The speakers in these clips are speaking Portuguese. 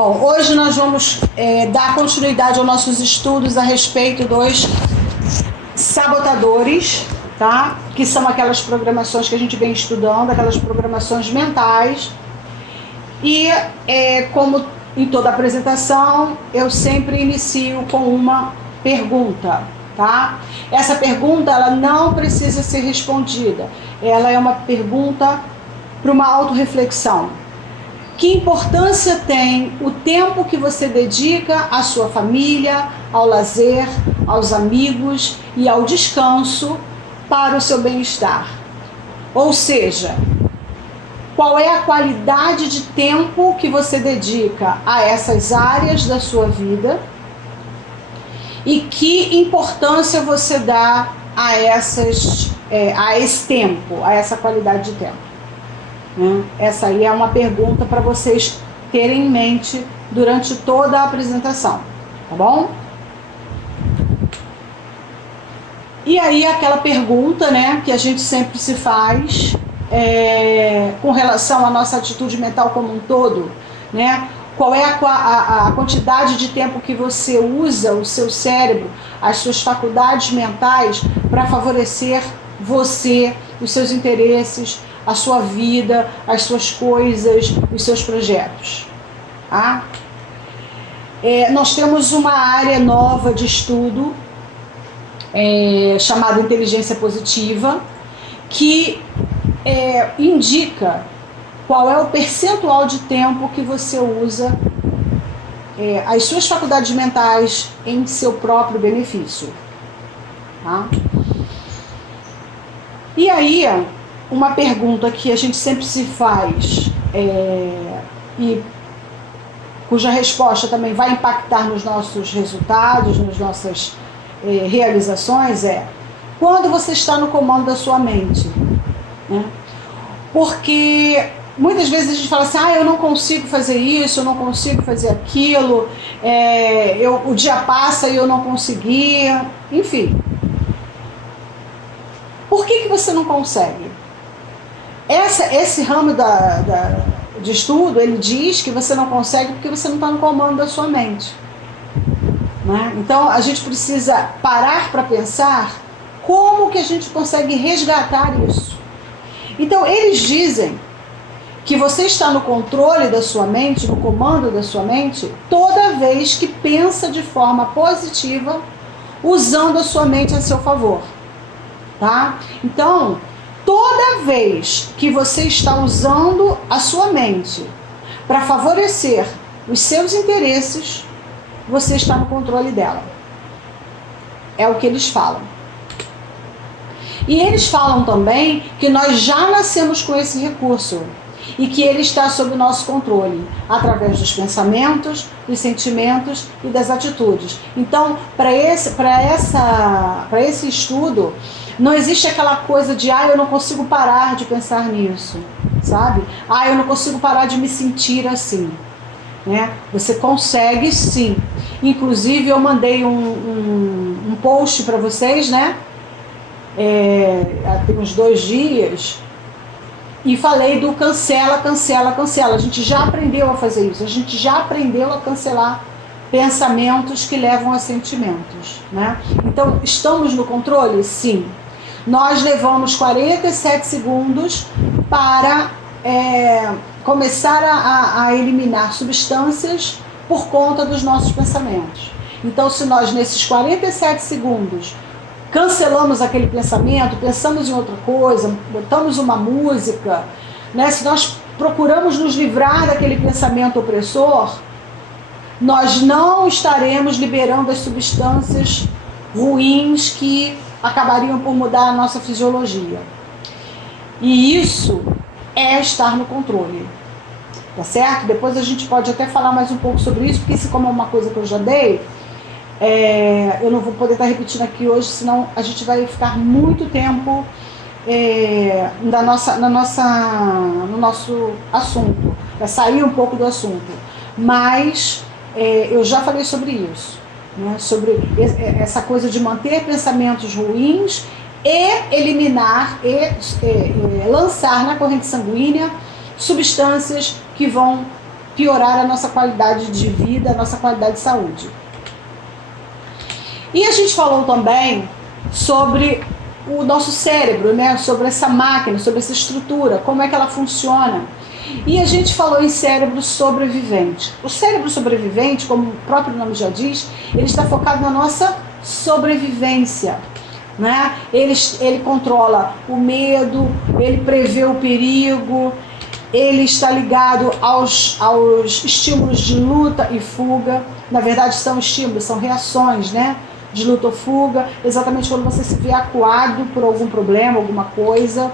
Bom, hoje nós vamos dar continuidade aos nossos estudos a respeito dos sabotadores, tá? Que são aquelas programações que a gente vem estudando, aquelas programações mentais. E como em toda apresentação, eu sempre inicio com uma pergunta, tá? Essa pergunta, ela não precisa ser respondida. Ela é uma pergunta para uma autorreflexão. Que importância tem o tempo que você dedica à sua família, ao lazer, aos amigos e ao descanso para o seu bem-estar? Ou seja, qual é a qualidade de tempo que você dedica a essas áreas da sua vida e que importância você dá a esse tempo, a essa qualidade de tempo? Essa aí é uma pergunta para vocês terem em mente durante toda a apresentação, tá bom? E aí aquela pergunta, né, que a gente sempre se faz com relação à nossa atitude mental como um todo, né? Qual é a quantidade de tempo que você usa o seu cérebro, as suas faculdades mentais para favorecer você, os seus interesses, a sua vida, as suas coisas, os seus projetos, tá? Nós temos uma área nova de estudo chamada inteligência positiva, que indica qual é o percentual de tempo que você usa as suas faculdades mentais em seu próprio benefício, tá? E aí, uma pergunta que a gente sempre se faz e cuja resposta também vai impactar nos nossos resultados, nas nossas realizações quando você está no comando da sua mente, né? Porque muitas vezes a gente fala assim, eu não consigo fazer isso, eu não consigo fazer aquilo, o dia passa e eu não conseguia, enfim. Por que você não consegue? Esse ramo de estudo, ele diz que você não consegue porque você não está no comando da sua mente, né? Então, a gente precisa parar para pensar como que a gente consegue resgatar isso. Então, eles dizem que você está no controle da sua mente, no comando da sua mente, toda vez que pensa de forma positiva, usando a sua mente a seu favor, tá? Então, toda vez que você está usando a sua mente para favorecer os seus interesses, você está no controle dela. É o que eles falam. E eles falam também que nós já nascemos com esse recurso e que ele está sob o nosso controle, através dos pensamentos, dos sentimentos e das atitudes. Então, para esse estudo, não existe aquela coisa de, eu não consigo parar de pensar nisso, sabe? Eu não consigo parar de me sentir assim, né? Você consegue sim. Inclusive, eu mandei um post para vocês, né? Tem uns 2 dias, e falei do cancela, cancela, cancela. A gente já aprendeu a fazer isso, a gente já aprendeu a cancelar pensamentos que levam a sentimentos, né? Então, estamos no controle? Sim. Nós levamos 47 segundos para começar a eliminar substâncias por conta dos nossos pensamentos. Então, se nós, nesses 47 segundos, cancelamos aquele pensamento, pensamos em outra coisa, botamos uma música, né? Se nós procuramos nos livrar daquele pensamento opressor, nós não estaremos liberando as substâncias ruins que acabariam por mudar a nossa fisiologia. E isso é estar no controle, tá certo? Depois a gente pode até falar mais um pouco sobre isso, porque isso, como é uma coisa que eu já dei, eu não vou poder estar repetindo aqui hoje, senão a gente vai ficar muito tempo no nosso assunto, vai sair um pouco do assunto. Mas eu já falei sobre isso, né? Sobre essa coisa de manter pensamentos ruins e eliminar lançar na corrente sanguínea substâncias que vão piorar a nossa qualidade de vida, a nossa qualidade de saúde. E a gente falou também sobre o nosso cérebro, né? Sobre essa máquina, sobre essa estrutura, como é que ela funciona. E a gente falou em cérebro sobrevivente. O cérebro sobrevivente, como o próprio nome já diz, ele está focado na nossa sobrevivência, né? Ele controla o medo, ele prevê o perigo, ele está ligado aos estímulos de luta e fuga. Na verdade são estímulos, são reações, né? De luta ou fuga, exatamente quando você se vê acuado por algum problema, alguma coisa.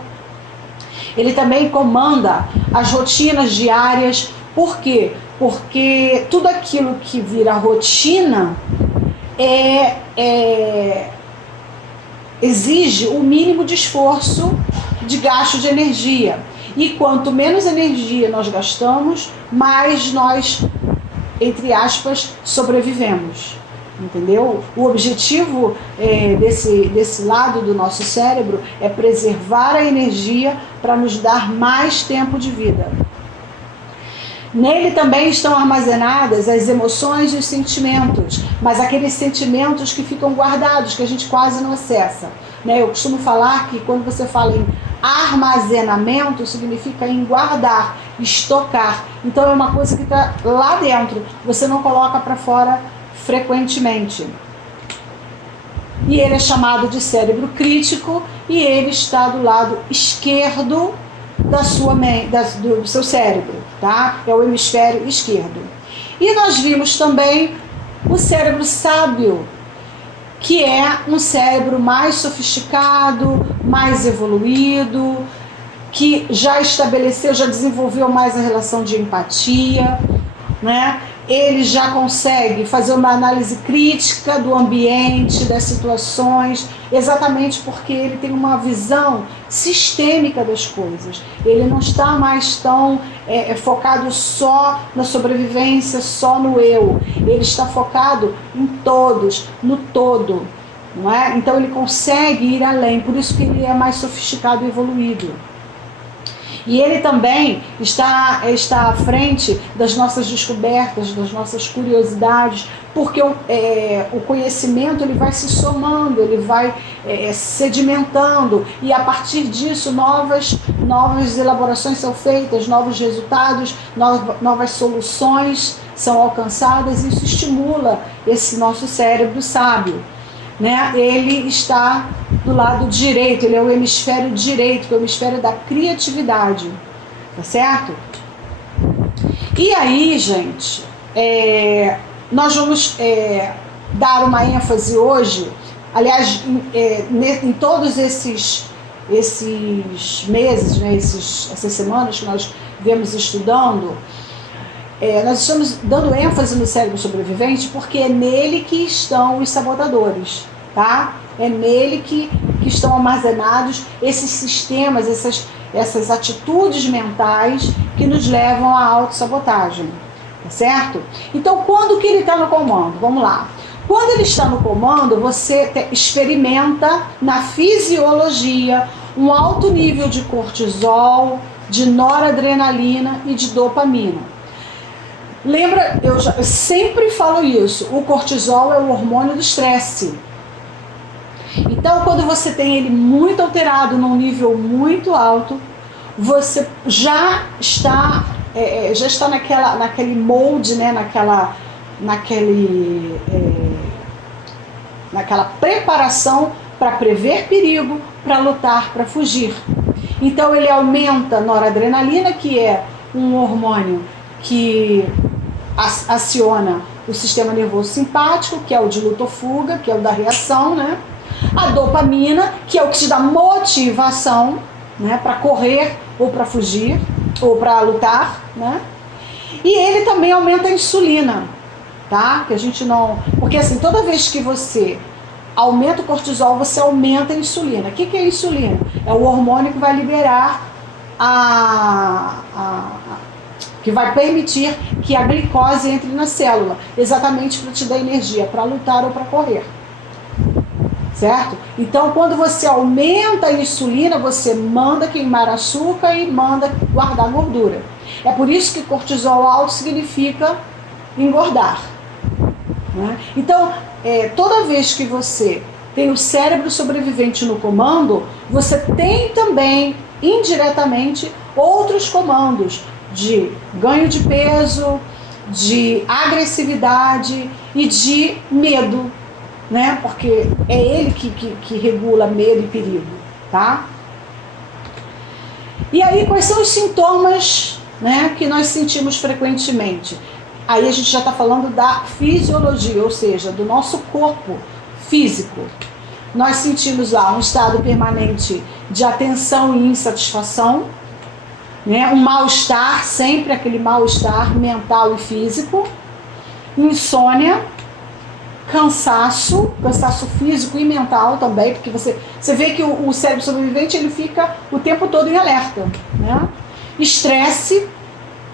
Ele também comanda as rotinas diárias. Por quê? Porque tudo aquilo que vira rotina exige o mínimo de esforço, de gasto de energia. E quanto menos energia nós gastamos, mais nós, entre aspas, sobrevivemos. Entendeu? O objetivo desse lado do nosso cérebro é preservar a energia para nos dar mais tempo de vida. Nele também estão armazenadas as emoções e os sentimentos, mas aqueles sentimentos que ficam guardados, que a gente quase não acessa, né? Eu costumo falar que quando você fala em armazenamento, significa em guardar, estocar. Então é uma coisa que está lá dentro, você não coloca para fora frequentemente. E ele é chamado de cérebro crítico e ele está do lado esquerdo do seu cérebro, tá? É o hemisfério esquerdo. E nós vimos também o cérebro sábio, que é um cérebro mais sofisticado, mais evoluído, que já estabeleceu, já desenvolveu mais a relação de empatia, né? Ele já consegue fazer uma análise crítica do ambiente, das situações, exatamente porque ele tem uma visão sistêmica das coisas. Ele não está mais tão focado só na sobrevivência, só no eu. Ele está focado em todos, no todo, não é? Então ele consegue ir além, por isso que ele é mais sofisticado e evoluído. E ele também está à frente das nossas descobertas, das nossas curiosidades, porque o conhecimento ele vai se somando, ele vai sedimentando, e a partir disso novas elaborações são feitas, novos resultados, novas soluções são alcançadas, e isso estimula esse nosso cérebro sábio, né? Ele está do lado direito, ele é o hemisfério direito, que é o hemisfério da criatividade, tá certo? E aí, gente, nós vamos dar uma ênfase hoje, aliás, em todos esses meses, né, essas semanas que nós viemos estudando, nós estamos dando ênfase no cérebro sobrevivente porque é nele que estão os sabotadores, tá? É nele que estão armazenados esses sistemas, essas atitudes mentais que nos levam à autossabotagem, tá certo? Então, quando que ele está no comando? Vamos lá. Quando ele está no comando, você experimenta na fisiologia um alto nível de cortisol, de noradrenalina e de dopamina. Lembra, eu sempre falo isso, o cortisol é o hormônio do estresse. Então, quando você tem ele muito alterado, num nível muito alto, você já está naquele molde, né? naquela preparação para prever perigo, para lutar, para fugir. Então, ele aumenta a noradrenalina, que é um hormônio que aciona o sistema nervoso simpático, que é o de luta ou fuga, que é o da reação, né? A dopamina, que é o que te dá motivação, né, para correr ou para fugir ou para lutar, né? E ele também aumenta a insulina, tá? Que a gente não, porque assim, toda vez que você aumenta o cortisol, você aumenta a insulina. O que é a insulina? É o hormônio que vai liberar que vai permitir que a glicose entre na célula, exatamente para te dar energia, para lutar ou para correr. Certo? Então, quando você aumenta a insulina, você manda queimar açúcar e manda guardar gordura. É por isso que cortisol alto significa engordar, né? Então, toda vez que você tem o cérebro sobrevivente no comando, você tem também, indiretamente, outros comandos de ganho de peso, de agressividade e de medo, né? Porque é ele que regula medo e perigo, tá? E aí, quais são os sintomas, né, que nós sentimos frequentemente? Aí a gente já está falando da fisiologia, ou seja, do nosso corpo físico. Nós sentimos lá um estado permanente de atenção e insatisfação, né? Um mal-estar, sempre aquele mal-estar mental e físico, insônia, cansaço físico e mental também, porque você vê que o cérebro sobrevivente ele fica o tempo todo em alerta, né? Estresse,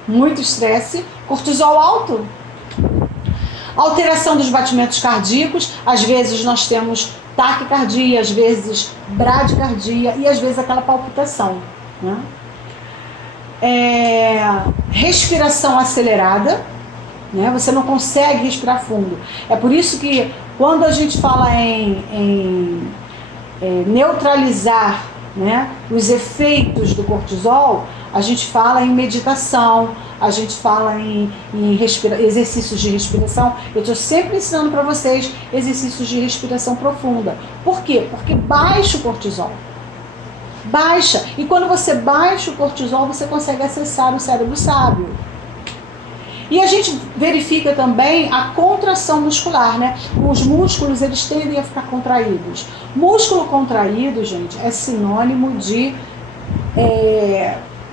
muito estresse, cortisol alto, alteração dos batimentos cardíacos, às vezes nós temos taquicardia, às vezes bradicardia e às vezes aquela palpitação, né? Respiração acelerada, né? Você não consegue respirar fundo. É por isso que quando a gente fala em neutralizar, né, os efeitos do cortisol, a gente fala em meditação, a gente fala em exercícios de respiração. Eu estou sempre ensinando para vocês exercícios de respiração profunda. Por quê? Porque baixa o cortisol. Baixa. E quando você baixa o cortisol, você consegue acessar o cérebro sábio. E a gente verifica também a contração muscular, né? Os músculos, eles tendem a ficar contraídos. Músculo contraído, gente, é sinônimo de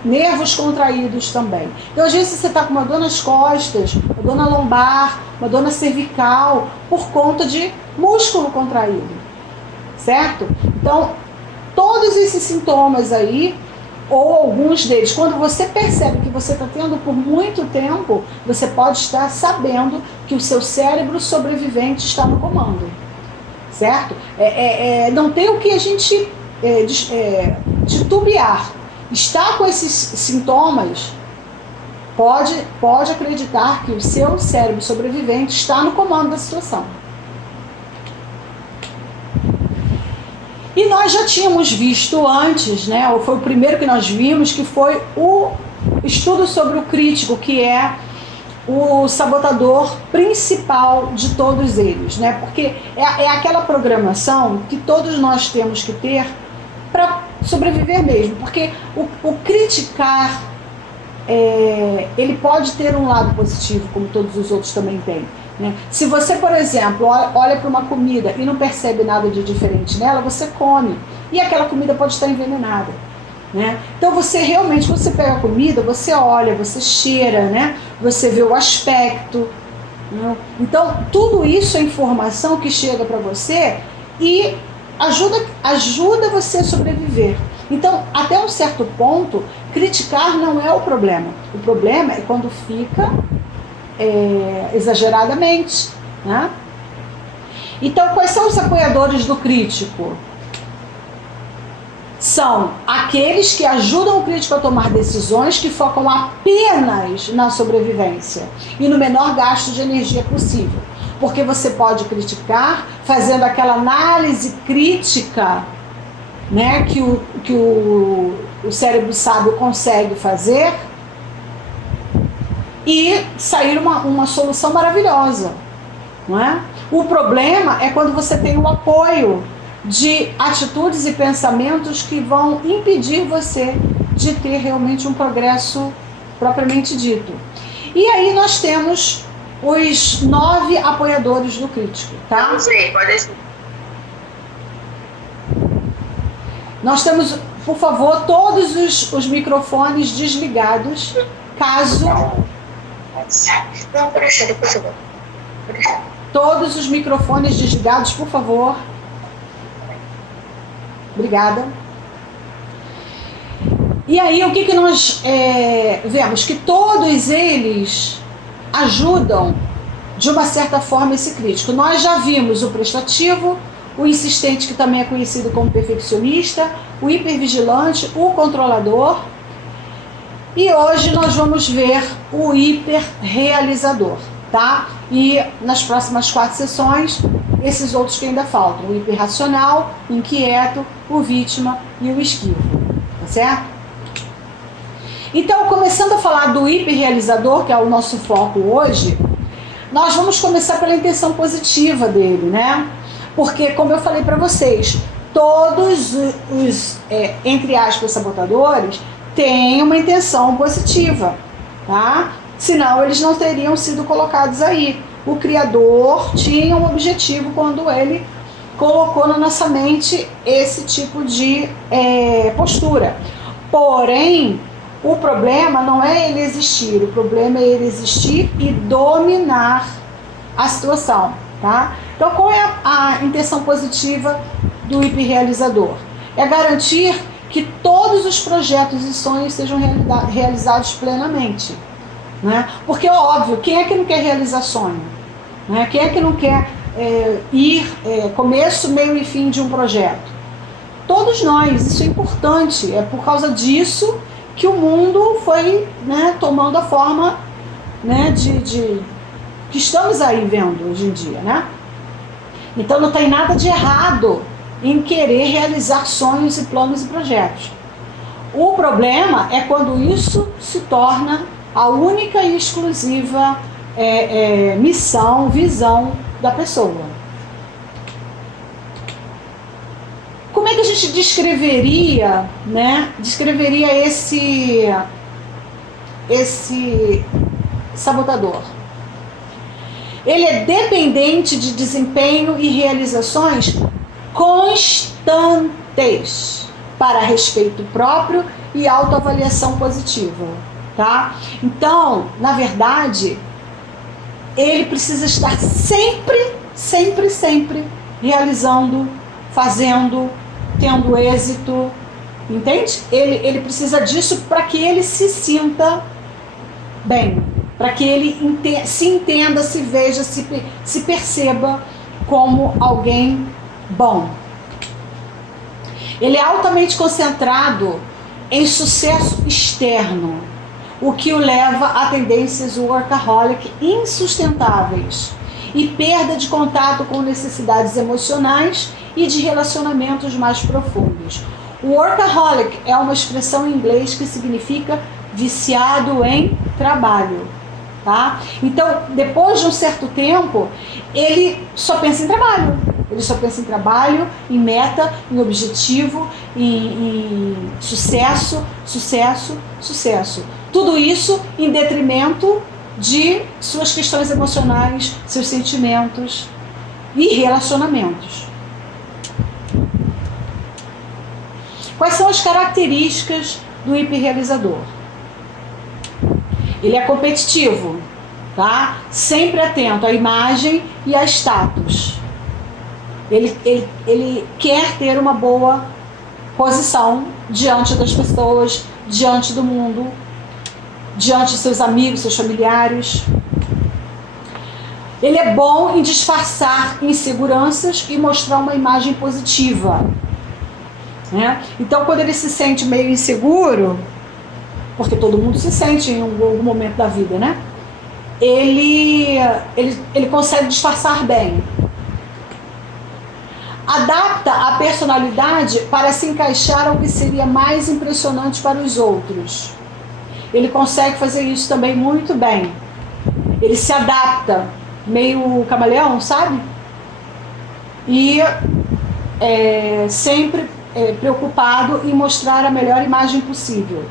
nervos contraídos também. Então, às vezes, você está com uma dor nas costas, uma dor na lombar, uma dor na cervical, por conta de músculo contraído, certo? Então, todos esses sintomas aí, ou alguns deles, quando você percebe que você está tendo por muito tempo, você pode estar sabendo que o seu cérebro sobrevivente está no comando, certo? Não tem o que a gente titubear. Está com esses sintomas, pode acreditar que o seu cérebro sobrevivente está no comando da situação. E nós já tínhamos visto antes, né, ou foi o primeiro que nós vimos, que foi o estudo sobre o crítico, que é o sabotador principal de todos eles, né? Porque é aquela programação que todos nós temos que ter para sobreviver mesmo, porque o criticar, ele pode ter um lado positivo, como todos os outros também têm, né? Se você, por exemplo, olha para uma comida e não percebe nada de diferente nela, você come, e aquela comida pode estar envenenada, né? Então você realmente, quando você pega a comida, você olha, você cheira, né? Você vê o aspecto, né? Então tudo isso é informação que chega para você e ajuda você a sobreviver. Então, até um certo ponto, criticar não é o problema. O problema é quando fica exageradamente, né? Então, quais são os apoiadores do crítico? São aqueles que ajudam o crítico a tomar decisões que focam apenas na sobrevivência e no menor gasto de energia possível. Porque você pode criticar fazendo aquela análise crítica, né, que o cérebro sábio consegue fazer e sair uma solução maravilhosa, não é? O problema é quando você tem o apoio de atitudes e pensamentos que vão impedir você de ter realmente um progresso propriamente dito. E aí nós temos os 9 apoiadores do crítico, tá? Não sei, pode ser. Nós temos, por favor, todos os microfones desligados, caso... Não, pode deixar, depois eu vou. Pode deixar. Todos os microfones desligados, por favor. Obrigada. E aí, o que nós vemos? Que todos eles ajudam, de uma certa forma, esse crítico. Nós já vimos o prestativo, o insistente, que também é conhecido como perfeccionista, o hipervigilante, o controlador. E hoje nós vamos ver o hiperrealizador, tá? E nas próximas 4 sessões, esses outros que ainda faltam: o hiperracional, o inquieto, o vítima e o esquivo, tá certo? Então, começando a falar do hiperrealizador, que é o nosso foco hoje, nós vamos começar pela intenção positiva dele, né? Porque, como eu falei para vocês, todos os, entre aspas, sabotadores têm uma intenção positiva, tá? Senão eles não teriam sido colocados aí. O Criador tinha um objetivo quando ele colocou na nossa mente esse tipo de postura. Porém, o problema não é ele existir, o problema é ele existir e dominar a situação, tá? Então, qual é a intenção positiva do hiperrealizador? É garantir que todos os projetos e sonhos sejam realizados plenamente, né? Porque, óbvio, quem é que não quer realizar sonho? Né? Quem é que não quer começo, meio e fim de um projeto? Todos nós, isso é importante, é por causa disso que o mundo foi, né, tomando a forma, né, que estamos aí vendo hoje em dia, né? Então não tem nada de errado em querer realizar sonhos e planos e projetos. O problema é quando isso se torna a única e exclusiva missão, visão da pessoa. Como é que a gente descreveria, né? Descreveria esse sabotador? Ele é dependente de desempenho e realizações constantes para respeito próprio e autoavaliação positiva, tá? Então, na verdade, ele precisa estar sempre realizando, fazendo, tendo êxito, entende? Ele precisa disso para que ele se sinta bem, para que ele se entenda, se veja, se perceba como alguém bom. Ele é altamente concentrado em sucesso externo, o que o leva a tendências workaholic insustentáveis e perda de contato com necessidades emocionais e de relacionamentos mais profundos. O workaholic é uma expressão em inglês que significa viciado em trabalho, tá? Então, depois de um certo tempo, ele só pensa em trabalho. Ele só pensa em trabalho, em meta, em objetivo, em sucesso. Tudo isso em detrimento de suas questões emocionais, seus sentimentos e relacionamentos. Quais são as características do hiperrealizador? Ele é competitivo, tá? Sempre atento à imagem e a status. Ele quer ter uma boa posição diante das pessoas, diante do mundo, diante de seus amigos, seus familiares. Ele é bom em disfarçar inseguranças e mostrar uma imagem positiva, né? Então, quando ele se sente meio inseguro, porque todo mundo se sente em algum momento da vida, né? Ele consegue disfarçar bem. Adapta a personalidade para se encaixar ao que seria mais impressionante para os outros. Ele consegue fazer isso também muito bem. Ele se adapta, meio camaleão, sabe? E sempre preocupado em mostrar a melhor imagem possível.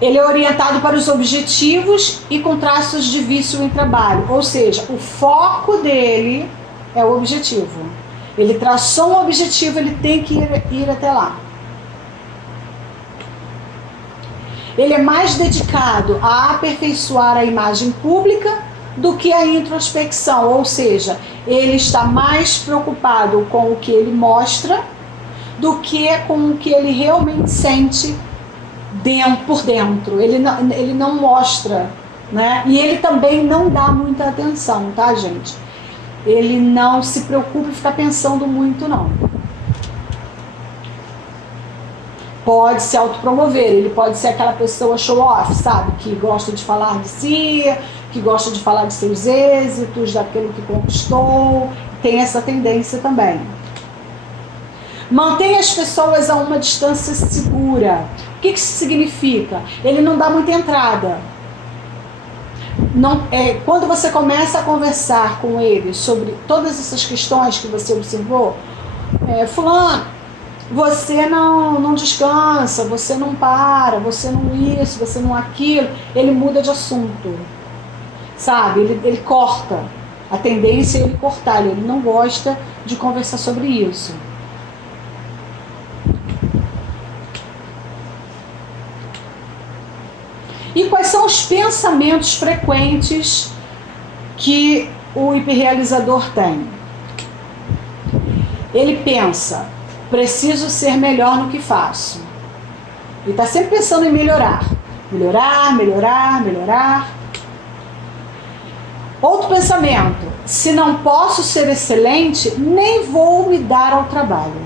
Ele é orientado para os objetivos e com traços de vício em trabalho. Ou seja, o foco dele é o objetivo. Ele traçou um objetivo, ele tem que ir até lá. Ele é mais dedicado a aperfeiçoar a imagem pública do que a introspecção, ou seja, ele está mais preocupado com o que ele mostra do que com o que ele realmente sente por dentro. Ele não mostra, né? E ele também não dá muita atenção, tá, gente? Ele não se preocupa em ficar pensando muito, não. Pode se autopromover, ele pode ser aquela pessoa show-off, sabe? Que gosta de falar de si, que gosta de falar de seus êxitos, daquilo que conquistou, tem essa tendência também. Mantém as pessoas a uma distância segura. O que isso significa? Ele não dá muita entrada. Não, quando você começa a conversar com ele sobre todas essas questões que você observou, fulano, você não descansa, você não para, você não isso, você não aquilo, ele muda de assunto, sabe? Ele corta. A tendência é ele cortar, ele não gosta de conversar sobre isso. E quais são os pensamentos frequentes que o hiperrealizador tem? Ele pensa: preciso ser melhor no que faço. Ele está sempre pensando em melhorar. Melhorar, melhorar, melhorar. Outro pensamento: se não posso ser excelente, nem vou me dar ao trabalho.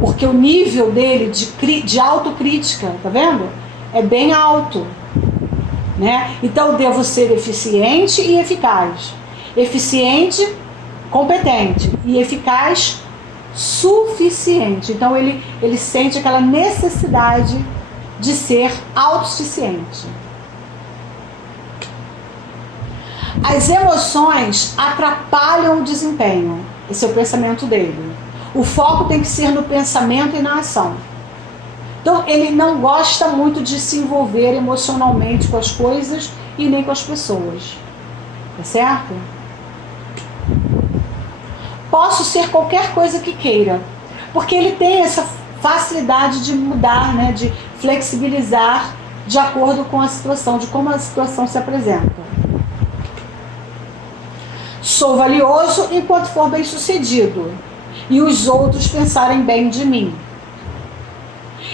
Porque o nível dele de autocrítica, tá vendo? É bem alto, né? Então eu devo ser eficiente e eficaz. Eficiente, competente, e eficaz, suficiente. Então ele sente aquela necessidade de ser autossuficiente. As emoções atrapalham o desempenho. Esse é o pensamento dele. O foco tem que ser no pensamento e na ação. Então, ele não gosta muito de se envolver emocionalmente com as coisas e nem com as pessoas. Tá certo? Posso ser qualquer coisa que queira. Porque ele tem essa facilidade de mudar, né, de flexibilizar de acordo com a situação, de como a situação se apresenta. Sou valioso enquanto for bem-sucedido e os outros pensarem bem de mim.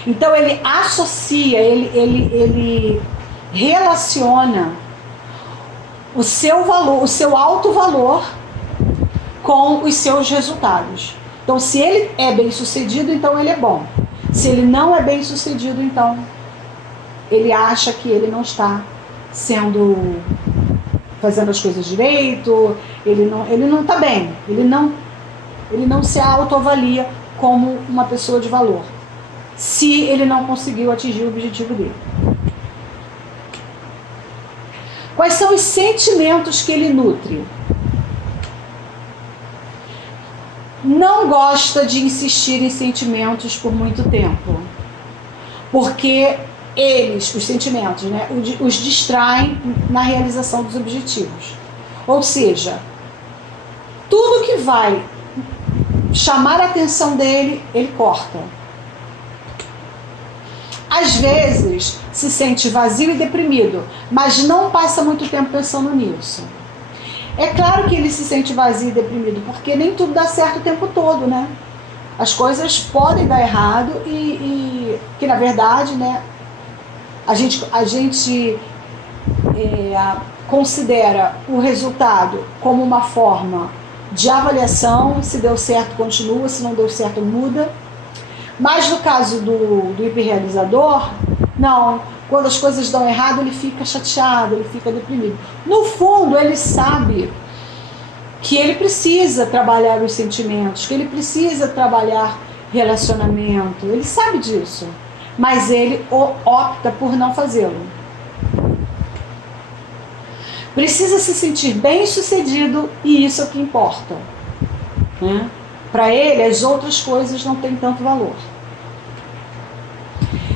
Então ele associa, ele relaciona o seu valor, o seu alto valor com os seus resultados. Então se ele é bem sucedido, então ele é bom. Se ele não é bem sucedido, então ele acha que ele não está fazendo as coisas direito, ele não está bem, ele não se autoavalia como uma pessoa de valor, se ele não conseguiu atingir o objetivo dele. Quais são os sentimentos que ele nutre? Não gosta de insistir em sentimentos por muito tempo, porque os sentimentos, né, os distraem na realização dos objetivos. Ou seja, tudo que vai chamar a atenção dele, ele corta. Às vezes se sente vazio e deprimido, mas não passa muito tempo pensando nisso. É claro que ele se sente vazio e deprimido, porque nem tudo dá certo o tempo todo, né? As coisas podem dar errado e que na verdade, né, a gente considera o resultado como uma forma de avaliação. Se deu certo, continua, se não deu certo, muda. Mas no caso do hiperrealizador, não. Quando as coisas dão errado, ele fica chateado, ele fica deprimido. No fundo, ele sabe que ele precisa trabalhar os sentimentos, que ele precisa trabalhar relacionamento. Ele sabe disso, mas ele opta por não fazê-lo. Precisa se sentir bem-sucedido e isso é o que importa, né? Para ele, as outras coisas não têm tanto valor.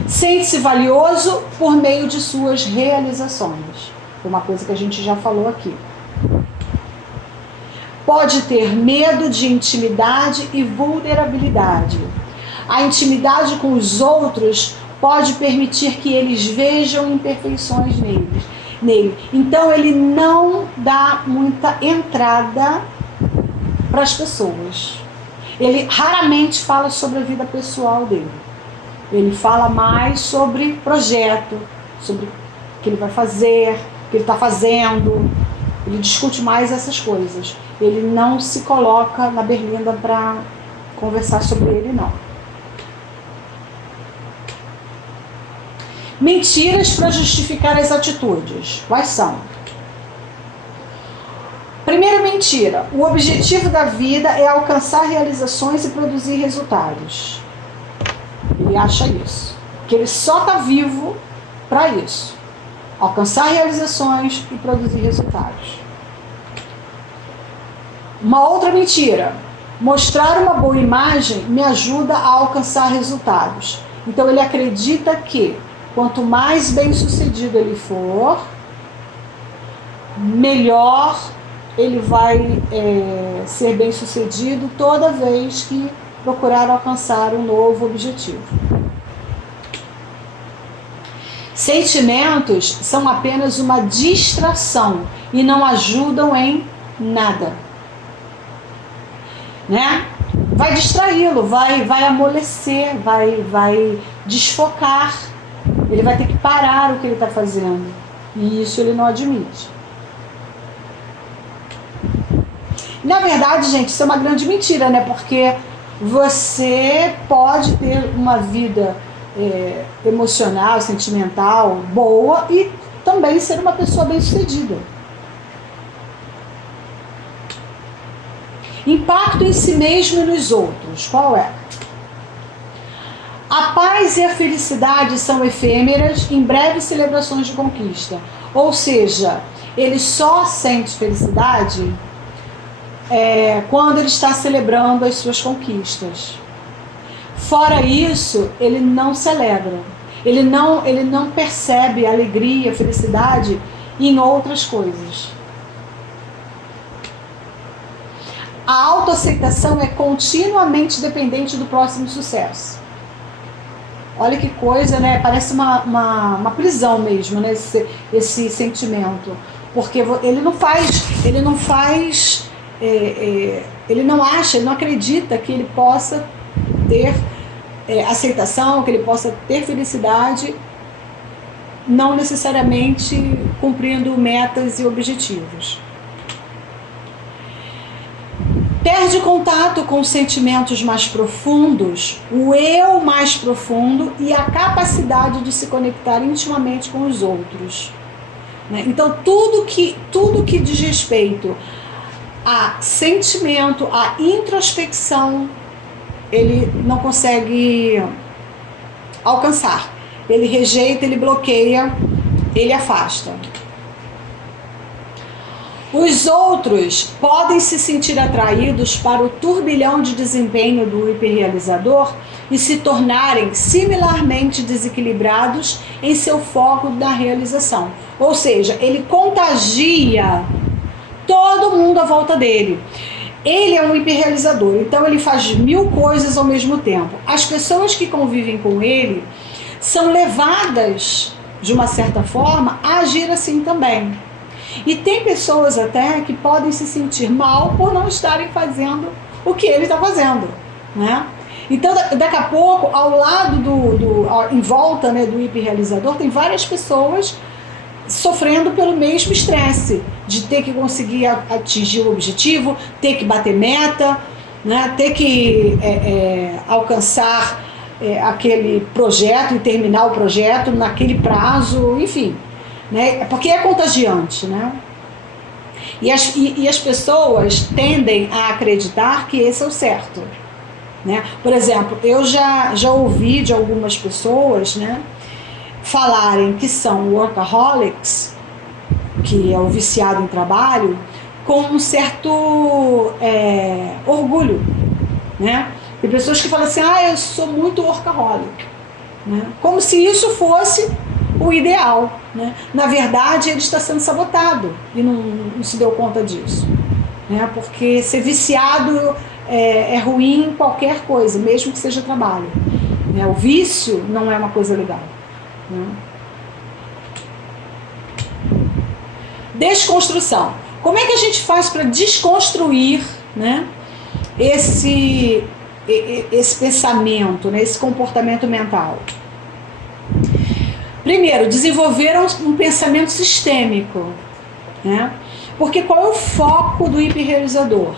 Sente-se valioso por meio de suas realizações. Uma coisa que a gente já falou aqui. Pode ter medo de intimidade e vulnerabilidade. A intimidade com os outros pode permitir que eles vejam imperfeições nele. Então ele não dá muita entrada para as pessoas. Ele raramente fala sobre a vida pessoal dele. Ele fala mais sobre projeto, sobre o que ele vai fazer, o que ele está fazendo. Ele discute mais essas coisas. Ele não se coloca na berlinda para conversar sobre ele, não. Mentiras para justificar as atitudes. Quais são? Primeira mentira. O objetivo da vida é alcançar realizações e produzir resultados. Ele acha isso. Que ele só está vivo para isso. Alcançar realizações e produzir resultados. Uma outra mentira. Mostrar uma boa imagem me ajuda a alcançar resultados. Então ele acredita que quanto mais bem-sucedido ele for, melhor ele vai ser bem-sucedido toda vez que procurar alcançar um novo objetivo. Sentimentos são apenas uma distração e não ajudam em nada. Né? Vai distraí-lo, vai amolecer, vai desfocar. Ele vai ter que parar o que ele está fazendo. E isso ele não admite. Na verdade, gente, isso é uma grande mentira, né? Porque você pode ter uma vida emocional, sentimental, boa e também ser uma pessoa bem-sucedida. Impacto em si mesmo e nos outros. Qual é? A paz e a felicidade são efêmeras em breves celebrações de conquista. Ou seja, ele só sente felicidade quando ele está celebrando as suas conquistas. Fora isso, ele não celebra. Ele não percebe alegria, felicidade em outras coisas. A autoaceitação é continuamente dependente do próximo sucesso. Olha que coisa, né? Parece uma prisão mesmo, né? Esse sentimento. Porque ele não acha, ele não acredita que ele possa ter aceitação, que ele possa ter felicidade, não necessariamente cumprindo metas e objetivos. Perde contato com os sentimentos mais profundos, o eu mais profundo e a capacidade de se conectar intimamente com os outros. Então, tudo que diz respeito a sentimento, a introspecção, ele não consegue alcançar. Ele rejeita, ele bloqueia, ele afasta. Os outros podem se sentir atraídos para o turbilhão de desempenho do hiperrealizador e se tornarem similarmente desequilibrados em seu foco da realização. Ou seja, ele contagia todo mundo à volta dele. Ele é um hiperrealizador, então ele faz 1000 coisas ao mesmo tempo. As pessoas que convivem com ele são levadas, de uma certa forma, a agir assim também. E tem pessoas até que podem se sentir mal por não estarem fazendo o que ele está fazendo, né? Então, daqui a pouco, ao lado em volta, né, do hiperrealizador, tem várias pessoas sofrendo pelo mesmo estresse, de ter que conseguir atingir o objetivo, ter que bater meta, né, ter que alcançar aquele projeto e terminar o projeto naquele prazo, enfim. Né? Porque é contagiante, né? E as pessoas tendem a acreditar que esse é o certo, né? Por exemplo, eu já ouvi de algumas pessoas, né, falarem que são workaholics, que é o viciado em trabalho, com um certo orgulho, né? Tem pessoas que falam assim, eu sou muito workaholic, né? Como se isso fosse o ideal, né? Na verdade, ele está sendo sabotado e não se deu conta disso, né? Porque ser viciado é ruim em qualquer coisa, mesmo que seja trabalho, né? O vício não é uma coisa legal, né? Desconstrução. Como é que a gente faz para desconstruir, né, esse pensamento, né, esse comportamento mental? Primeiro, desenvolver um pensamento sistêmico, né? Porque qual é o foco do hiperrealizador?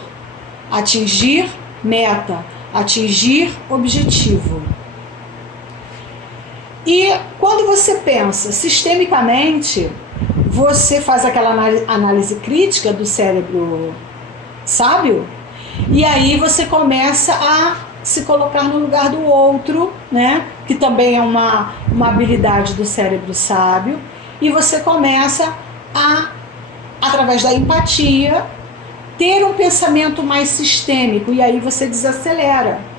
Atingir meta, atingir objetivo. E quando você pensa sistemicamente, você faz aquela análise crítica do cérebro sábio, e aí você começa a se colocar no lugar do outro, né? Que também é uma habilidade do cérebro sábio, e você começa a, através da empatia, ter um pensamento mais sistêmico, e aí você desacelera.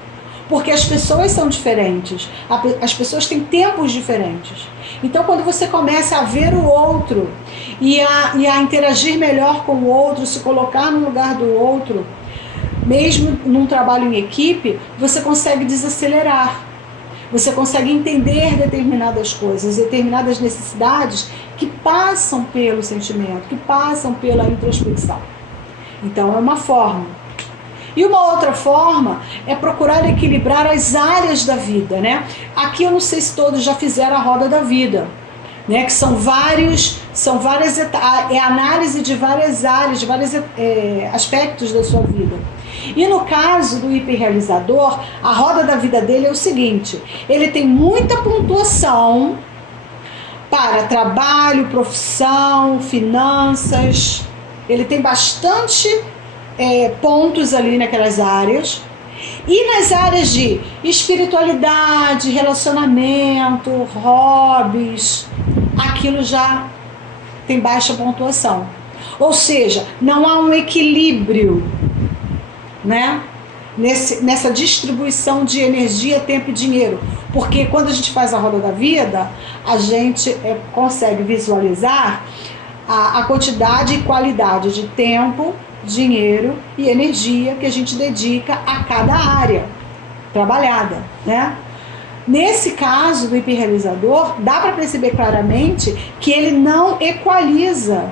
Porque as pessoas são diferentes, as pessoas têm tempos diferentes. Então, quando você começa a ver o outro e a interagir melhor com o outro, se colocar no lugar do outro, mesmo num trabalho em equipe, você consegue desacelerar. Você consegue entender determinadas coisas, determinadas necessidades que passam pelo sentimento, que passam pela introspecção. Então, é uma forma. E uma outra forma é procurar equilibrar as áreas da vida, né? Aqui eu não sei se todos já fizeram a roda da vida, né? Que são várias etapas, é análise de várias áreas, de vários aspectos da sua vida. E no caso do hiperrealizador, a roda da vida dele é o seguinte: ele tem muita pontuação para trabalho, profissão, finanças, ele tem bastante pontos ali naquelas áreas. E nas áreas de espiritualidade, relacionamento, hobbies, aquilo já tem baixa pontuação. Ou seja, não há um equilíbrio, né? Nessa distribuição de energia, tempo e dinheiro. Porque quando a gente faz a roda da vida, a gente consegue visualizar a quantidade e qualidade de tempo, dinheiro e energia que a gente dedica a cada área trabalhada, né? Nesse caso do hiperrealizador, dá para perceber claramente que ele não equaliza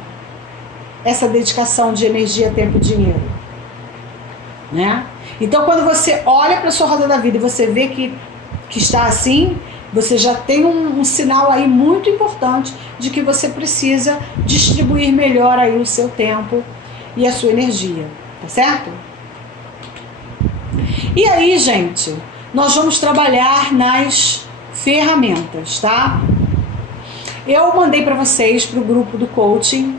essa dedicação de energia, tempo e dinheiro, né? Então, quando você olha para a sua roda da vida e você vê que está assim, você já tem um sinal aí muito importante de que você precisa distribuir melhor aí o seu tempo e a sua energia, tá certo? E aí, gente, nós vamos trabalhar nas ferramentas, tá? Eu mandei para vocês, para o grupo do coaching,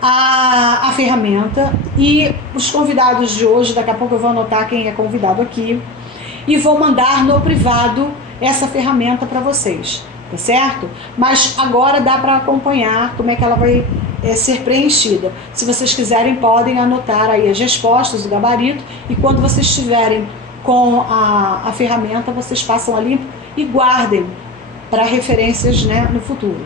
a ferramenta, e os convidados de hoje, daqui a pouco eu vou anotar quem é convidado aqui, e vou mandar no privado essa ferramenta para vocês, tá certo? Mas agora dá para acompanhar como é que ela vai ser preenchida. Se vocês quiserem, podem anotar aí as respostas do gabarito, e quando vocês estiverem com a ferramenta, vocês passam ali e guardem para referências, né, no futuro.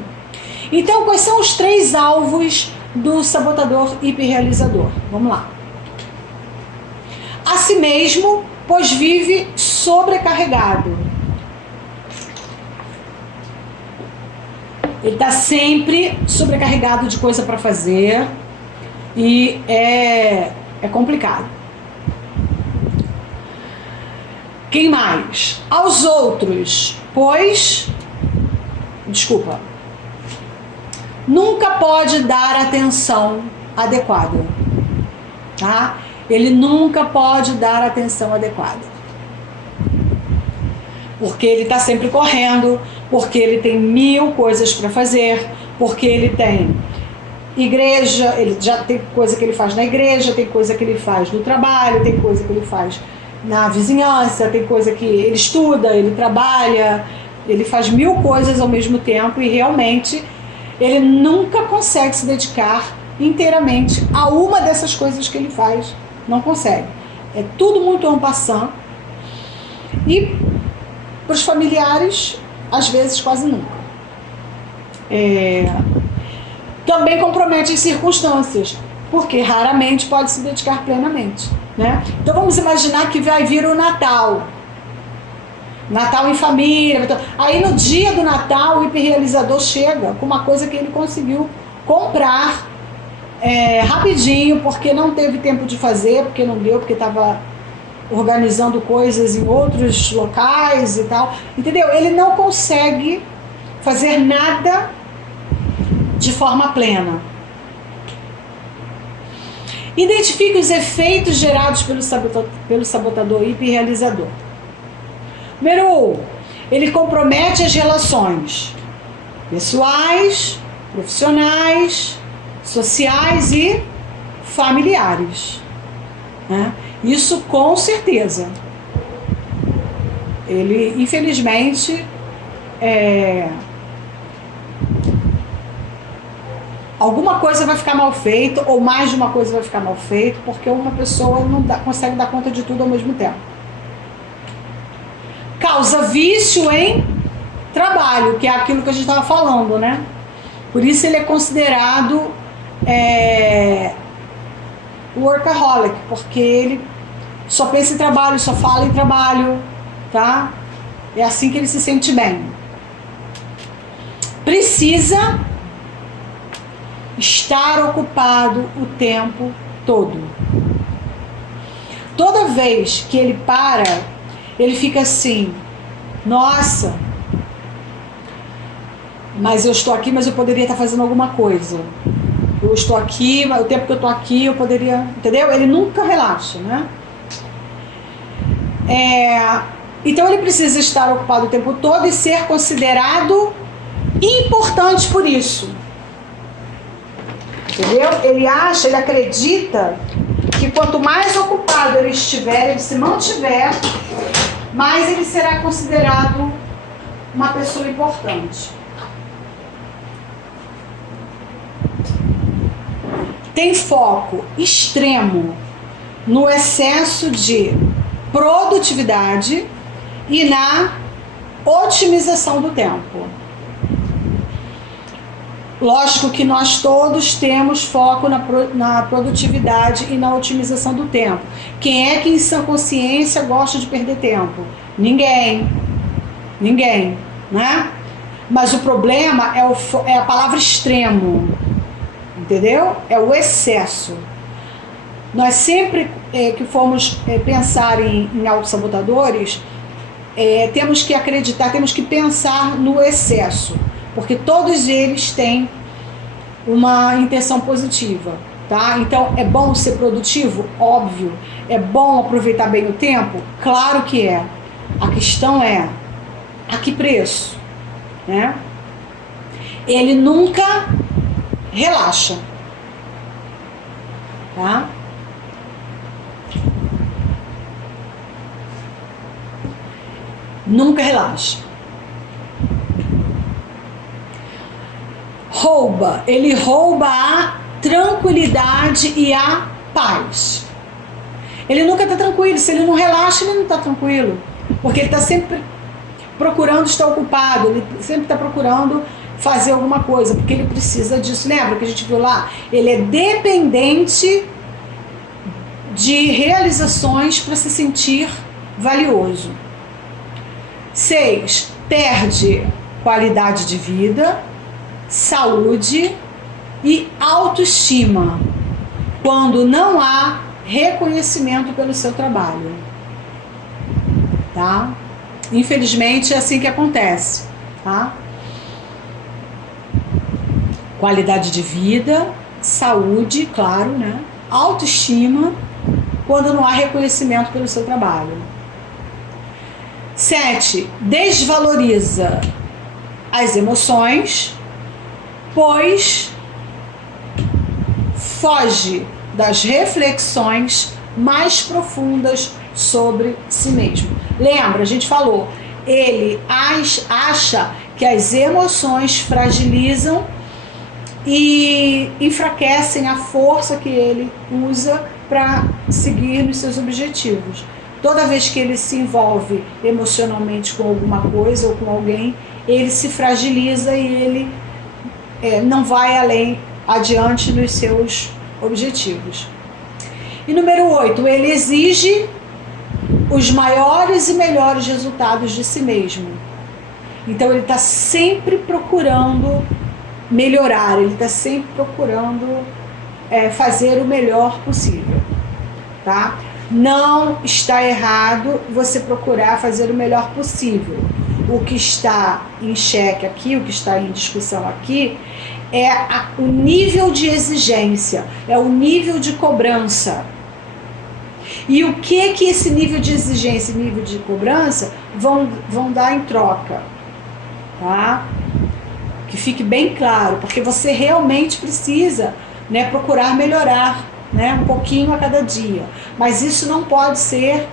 Então, quais são os 3 alvos do sabotador hiperrealizador? Vamos lá. A si mesmo, pois vive sobrecarregado. Ele está sempre sobrecarregado de coisa para fazer e é complicado. Quem mais? Aos outros, pois... Desculpa. Nunca pode dar atenção adequada. Tá? Ele nunca pode dar atenção adequada. Porque ele está sempre correndo, porque ele tem 1000 coisas para fazer, porque ele tem igreja, ele já tem coisa que ele faz na igreja, tem coisa que ele faz no trabalho, tem coisa que ele faz na vizinhança, tem coisa que ele estuda, ele trabalha, ele faz 1000 coisas ao mesmo tempo, e realmente ele nunca consegue se dedicar inteiramente a uma dessas coisas que ele faz. Não consegue. É tudo muito en passant. E para os familiares, às vezes quase nunca. Também compromete as circunstâncias, porque raramente pode se dedicar plenamente, né? Então vamos imaginar que vai vir o Natal. Natal em família. Aí no dia do Natal o hiperrealizador chega com uma coisa que ele conseguiu comprar rapidinho, porque não teve tempo de fazer, porque não deu, porque estava organizando coisas em outros locais e tal, entendeu? Ele não consegue fazer nada de forma plena. Identifique os efeitos gerados pelo sabotador hiperrealizador. Número 1, ele compromete as relações pessoais, profissionais, sociais e familiares, né? Isso com certeza. Ele, infelizmente, alguma coisa vai ficar mal feita, ou mais de uma coisa vai ficar mal feita, porque uma pessoa não consegue dar conta de tudo ao mesmo tempo. Causa vício em trabalho, que é aquilo que a gente estava falando, né? Por isso ele é considerado workaholic, porque ele só pensa em trabalho, só fala em trabalho, tá? É assim que ele se sente bem. Precisa estar ocupado o tempo todo. Toda vez que ele para, ele fica assim: nossa, mas eu estou aqui, mas eu poderia estar fazendo alguma coisa. Eu estou aqui, mas o tempo que eu estou aqui eu poderia, entendeu? Ele nunca relaxa, né? Então ele precisa estar ocupado o tempo todo e ser considerado importante por isso. Entendeu? Ele acredita que quanto mais ocupado ele estiver, ele se mantiver, mais ele será considerado uma pessoa importante. Tem foco extremo no excesso de produtividade e na otimização do tempo. Lógico que nós todos temos foco na produtividade e na otimização do tempo. Quem é que em sã consciência gosta de perder tempo? Ninguém, né? Mas o problema é a palavra extremo, entendeu? É o excesso. Nós sempre que formos pensar em autossabotadores, temos que acreditar, temos que pensar no excesso, porque todos eles têm uma intenção positiva, tá? Então, é bom ser produtivo? Óbvio. É bom aproveitar bem o tempo? Claro que é. A questão é, a que preço, né? Ele nunca relaxa, tá? Nunca relaxa. Ele rouba a tranquilidade e a paz. Ele nunca está tranquilo. Se ele não relaxa, ele não está tranquilo. Porque ele está sempre procurando estar ocupado, ele sempre está procurando fazer alguma coisa, porque ele precisa disso. Lembra que a gente viu lá? Ele é dependente de realizações para se sentir valioso. 6. Perde qualidade de vida, saúde e autoestima quando não há reconhecimento pelo seu trabalho, tá? Infelizmente é assim que acontece, tá? Qualidade de vida, saúde, claro, né? Autoestima quando não há reconhecimento pelo seu trabalho. 7. Desvaloriza as emoções, pois foge das reflexões mais profundas sobre si mesmo. Lembra, a gente falou, ele acha que as emoções fragilizam e enfraquecem a força que ele usa para seguir nos seus objetivos. Toda vez que ele se envolve emocionalmente com alguma coisa ou com alguém, ele se fragiliza e ele não vai adiante nos seus objetivos. E número 8, ele exige os maiores e melhores resultados de si mesmo. Então ele está sempre procurando melhorar, ele está sempre procurando fazer o melhor possível, tá? Não está errado você procurar fazer o melhor possível. O que está em xeque aqui, o que está em discussão aqui, é o nível de exigência, é o nível de cobrança. E o que esse nível de exigência e nível de cobrança vão dar em troca, tá? Que fique bem claro, porque você realmente precisa, né, procurar melhorar, né, um pouquinho a cada dia. Mas isso não pode ser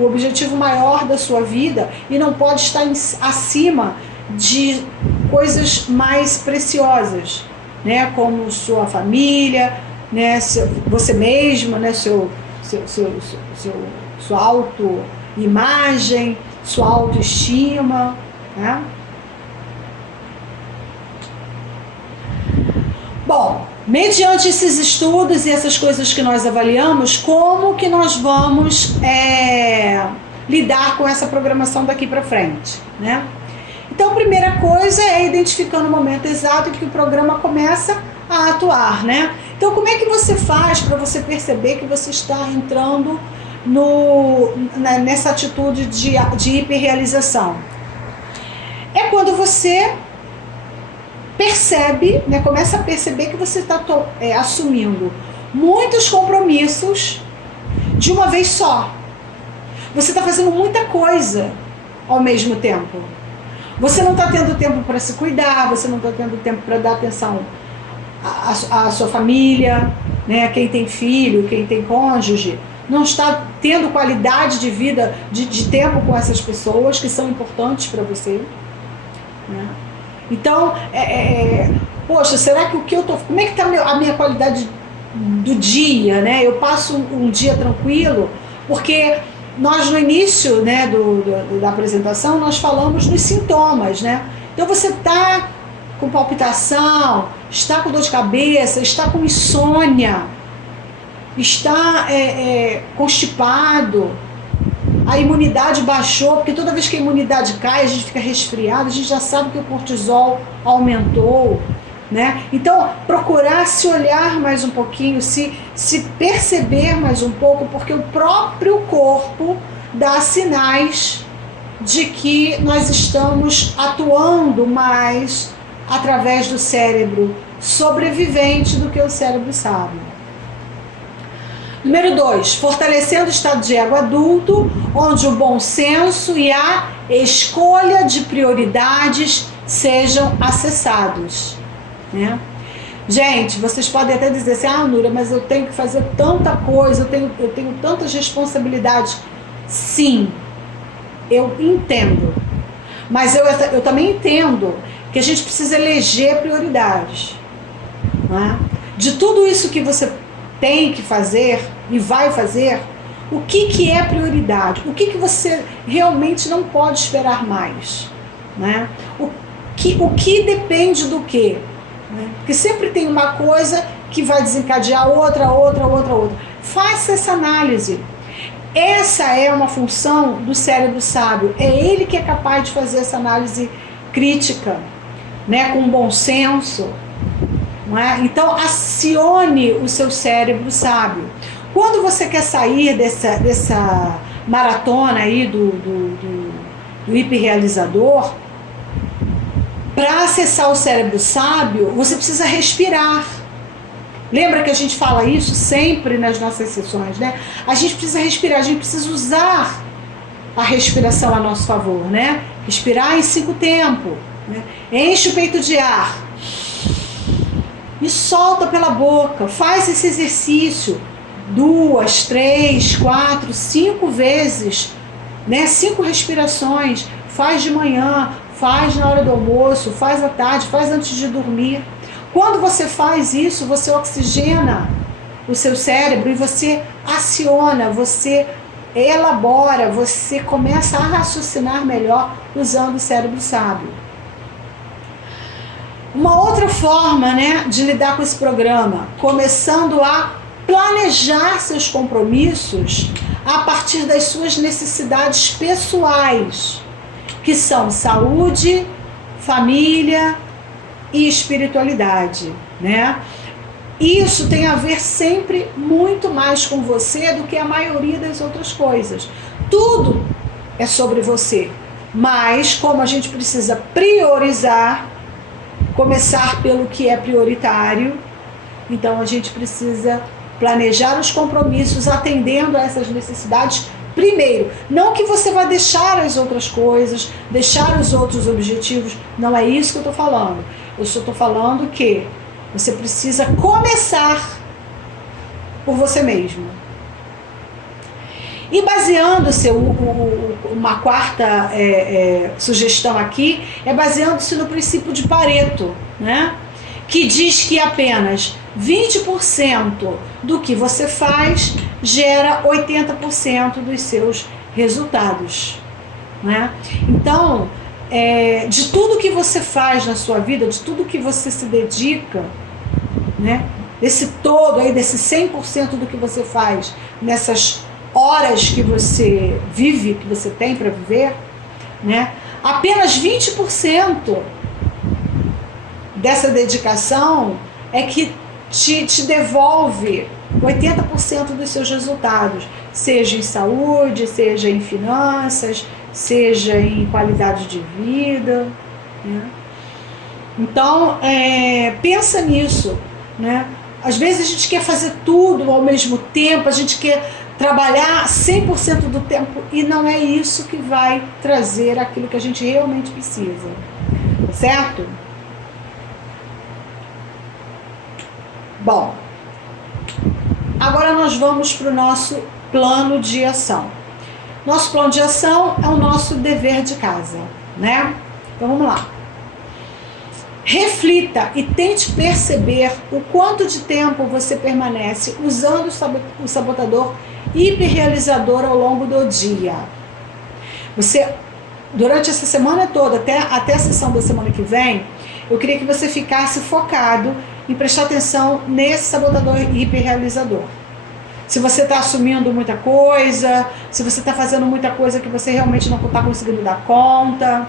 o objetivo maior da sua vida e não pode estar acima de coisas mais preciosas, né, como sua família, né, você mesma, né, sua autoimagem, sua autoestima, né? Bom, mediante esses estudos e essas coisas que nós avaliamos, como que nós vamos lidar com essa programação daqui para frente, né? Então, a primeira coisa é identificando o momento exato em que o programa começa a atuar, né? Então, como é que você faz para você perceber que você está entrando nessa atitude de hiperrealização? É quando você percebe, né, começa a perceber que você está assumindo muitos compromissos de uma vez só. Você está fazendo muita coisa ao mesmo tempo. Você não está tendo tempo para se cuidar, você não está tendo tempo para dar atenção à sua família, né, quem tem filho, quem tem cônjuge, não está tendo qualidade de vida, de tempo com essas pessoas que são importantes para você, né? Então, poxa, será que como é que está a minha qualidade do dia, né? Eu passo um dia tranquilo, porque nós no início, né, da apresentação, nós falamos dos sintomas, né? Então você está com palpitação, está com dor de cabeça, está com insônia, está constipado, a imunidade baixou, porque toda vez que a imunidade cai, a gente fica resfriado, a gente já sabe que o cortisol aumentou, né? Então, procurar se olhar mais um pouquinho, se perceber mais um pouco, porque o próprio corpo dá sinais de que nós estamos atuando mais através do cérebro sobrevivente do que o cérebro sábio. Número 2, fortalecendo o estado de ego adulto, onde o bom senso e a escolha de prioridades sejam acessados, né? Gente, vocês podem até dizer assim, Nura, mas eu tenho que fazer tanta coisa, eu tenho tantas responsabilidades. Sim, eu entendo, mas eu também entendo que a gente precisa eleger prioridades, né? De tudo isso que você tem que fazer e vai fazer, o que é prioridade? O que você realmente não pode esperar mais, né? O que depende do quê? Né? Porque sempre tem uma coisa que vai desencadear outra. Faça essa análise. Essa é uma função do cérebro sábio. É ele que é capaz de fazer essa análise crítica, né? Com bom senso. Não é? Então, acione o seu cérebro sábio. Quando você quer sair dessa maratona aí do hiperrealizador, para acessar o cérebro sábio, você precisa respirar. Lembra que a gente fala isso sempre nas nossas sessões, né? A gente precisa respirar, a gente precisa usar a respiração a nosso favor, né? Respirar em 5 tempos, né? Enche o peito de ar e solta pela boca. Faz esse exercício 2, 3, 4, 5 vezes, né? 5 respirações. Faz de manhã, faz na hora do almoço, faz à tarde, faz antes de dormir. Quando você faz isso, você oxigena o seu cérebro e você aciona, você elabora, você começa a raciocinar melhor usando o cérebro sábio. Uma outra forma, né, de lidar com esse programa, começando a planejar seus compromissos a partir das suas necessidades pessoais, que são saúde, família e espiritualidade, né? Isso tem a ver sempre muito mais com você do que a maioria das outras coisas. Tudo é sobre você, mas como a gente precisa priorizar, começar pelo que é prioritário, então a gente precisa Planejar os compromissos atendendo a essas necessidades primeiro. Não que você vai deixar as outras coisas, deixar os outros objetivos. Não é isso que eu estou falando. Eu só estou falando que você precisa começar por você mesmo. E baseando-se, uma quarta sugestão aqui, é baseando-se no princípio de Pareto, né? Que diz que apenas 20% do que você faz gera 80% dos seus resultados, né? Então, de tudo que você faz na sua vida, de tudo que você se dedica, né? Desse todo aí, desse 100% do que você faz, nessas horas que você vive, que você tem para viver, né? Apenas 20% dessa dedicação é que te devolve 80% dos seus resultados, seja em saúde, seja em finanças, seja em qualidade de vida, né? Então, pensa nisso, né? Às vezes a gente quer fazer tudo ao mesmo tempo, a gente quer trabalhar 100% do tempo e não é isso que vai trazer aquilo que a gente realmente precisa, certo? Bom, agora nós vamos para o nosso plano de ação. Nosso plano de ação é o nosso dever de casa, né? Então vamos lá. Reflita e tente perceber o quanto de tempo você permanece usando o sabotador hiperrealizador ao longo do dia. Você, durante essa semana toda, até a sessão da semana que vem, eu queria que você ficasse focado em prestar atenção nesse sabotador hiperrealizador. Se você está assumindo muita coisa, se você está fazendo muita coisa que você realmente não está conseguindo dar conta,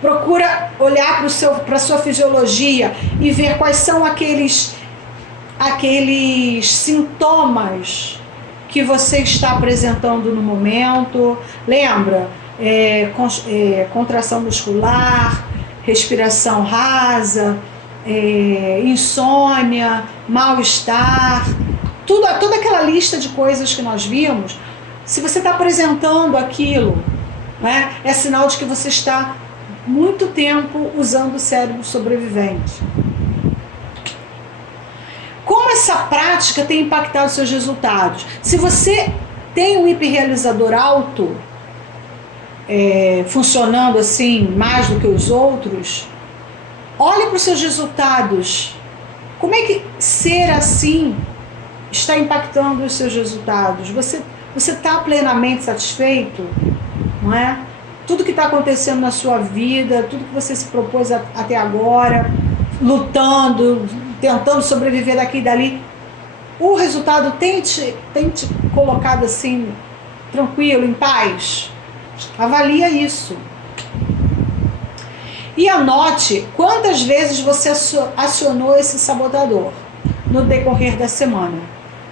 procura olhar para a sua fisiologia e ver quais são aqueles sintomas que você está apresentando no momento. Lembra? Contração muscular, respiração rasa, insônia, mal-estar, toda aquela lista de coisas que nós vimos. Se você está apresentando aquilo, né, é sinal de que você está muito tempo usando o cérebro sobrevivente. Como essa prática tem impactado os seus resultados? Se você tem um hiperrealizador alto, funcionando assim mais do que os outros, olhe para os seus resultados. Como é que ser assim está impactando os seus resultados? Você está plenamente satisfeito? Não é? Tudo que está acontecendo na sua vida, tudo que você se propôs até agora, lutando, tentando sobreviver daqui e dali, o resultado tem te colocado assim, tranquilo, em paz? Avalia isso. E anote quantas vezes você acionou esse sabotador no decorrer da semana,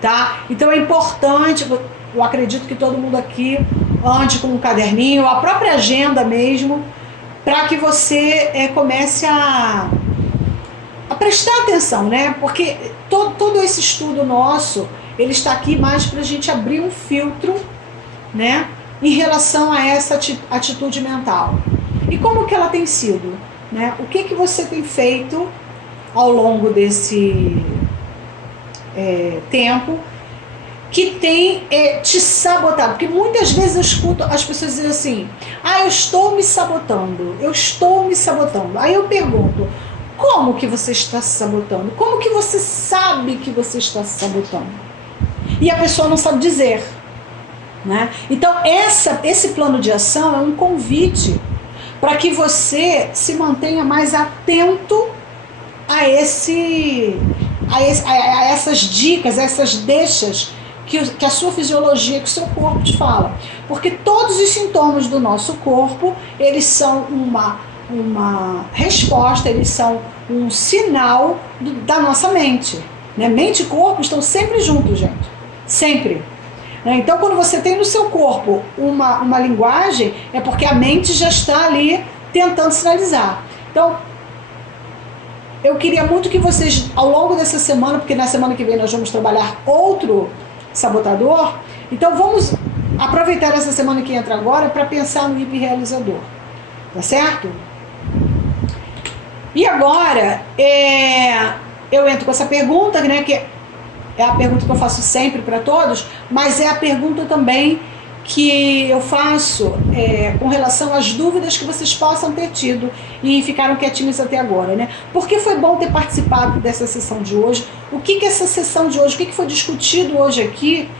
tá? Então é importante, eu acredito que todo mundo aqui ande com um caderninho, a própria agenda mesmo, para que você comece a prestar atenção, né? Porque todo esse estudo nosso, ele está aqui mais para a gente abrir um filtro, né, em relação a essa atitude mental. E como que ela tem sido, né? O que você tem feito ao longo desse tempo que tem te sabotado? Porque muitas vezes eu escuto as pessoas dizendo assim: eu estou me sabotando, eu estou me sabotando. Aí eu pergunto: como que você está se sabotando? Como que você sabe que você está se sabotando? E a pessoa não sabe dizer, né? Então esse plano de ação é um convite para que você se mantenha mais atento a essas dicas, a essas deixas que a sua fisiologia, que o seu corpo te fala. Porque todos os sintomas do nosso corpo, eles são uma resposta, eles são um sinal da nossa mente, né? Mente e corpo estão sempre juntos, gente. Sempre. Então, quando você tem no seu corpo uma linguagem, é porque a mente já está ali tentando sinalizar. Então, eu queria muito que vocês, ao longo dessa semana, porque na semana que vem nós vamos trabalhar outro sabotador, então vamos aproveitar essa semana que entra agora para pensar no hiperrealizador. Tá certo? E agora, eu entro com essa pergunta, né, que é a pergunta que eu faço sempre para todos, mas é a pergunta também que eu faço com relação às dúvidas que vocês possam ter tido e ficaram quietinhos até agora, né? Por que foi bom ter participado dessa sessão de hoje? O que essa sessão de hoje, o que foi discutido hoje aqui,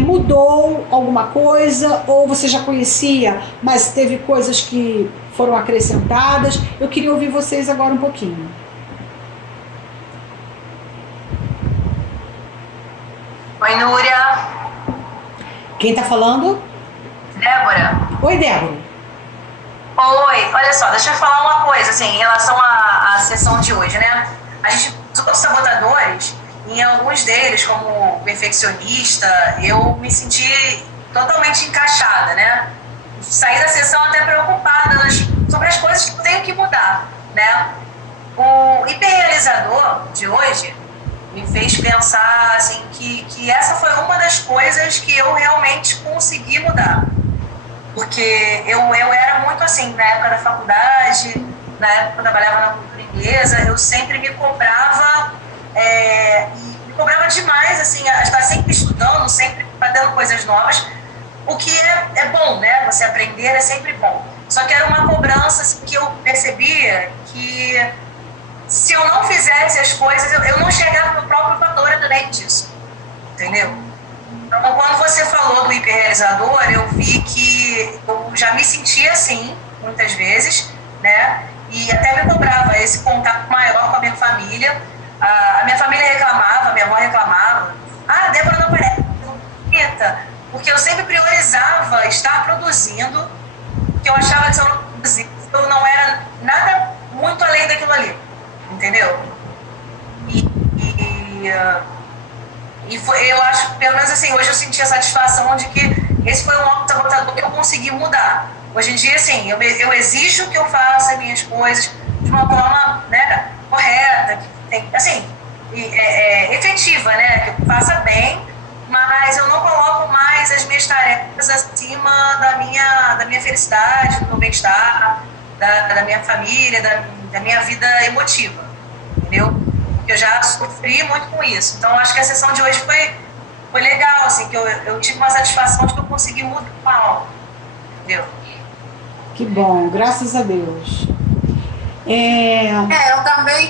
mudou alguma coisa? Ou você já conhecia, mas teve coisas que foram acrescentadas? Eu queria ouvir vocês agora um pouquinho. Oi, Núria. Quem está falando? Débora. Oi, Débora. Oi, olha só, deixa eu falar uma coisa, assim, em relação à sessão de hoje, né? A gente, os outros sabotadores, em alguns deles, como perfeccionista, eu me senti totalmente encaixada, né? Saí da sessão até preocupada sobre as coisas que eu tenho que mudar, né? O hiperrealizador de hoje me fez pensar assim, que essa foi uma das coisas que eu realmente consegui mudar. Porque eu era muito assim, na época da faculdade, na época que eu trabalhava na cultura inglesa, eu sempre me cobrava, e me cobrava demais, assim, a estar sempre estudando, sempre fazendo coisas novas, o que é bom, né? Você aprender é sempre bom. Só que era uma cobrança assim, que eu percebia que se eu não fizesse as coisas, eu não chegava no próprio fator também disso, entendeu? Então, quando você falou do hiperrealizador, eu vi que eu já me sentia assim, muitas vezes, né? E até me cobrava esse contato maior com a minha família. A minha família reclamava, a minha avó reclamava. Ah, a Débora não parece bonita, porque eu sempre priorizava estar produzindo, porque eu achava que se eu não produzisse, eu não era nada muito além daquilo ali. Entendeu? E foi, eu acho, pelo menos assim, hoje eu senti a satisfação de que esse foi um auto-sabotador que eu consegui mudar. Hoje em dia, assim, eu exijo que eu faça as minhas coisas de uma forma, né, correta, que tem, assim, efetiva, né, que eu faça bem, mas eu não coloco mais as minhas tarefas acima da minha felicidade, do meu bem-estar, da minha família, da minha vida emotiva, entendeu? Porque eu já sofri muito com isso. Então, acho que a sessão de hoje foi legal, assim, que eu tive uma satisfação de que eu consegui mudar algo, entendeu? Que bom, graças a Deus.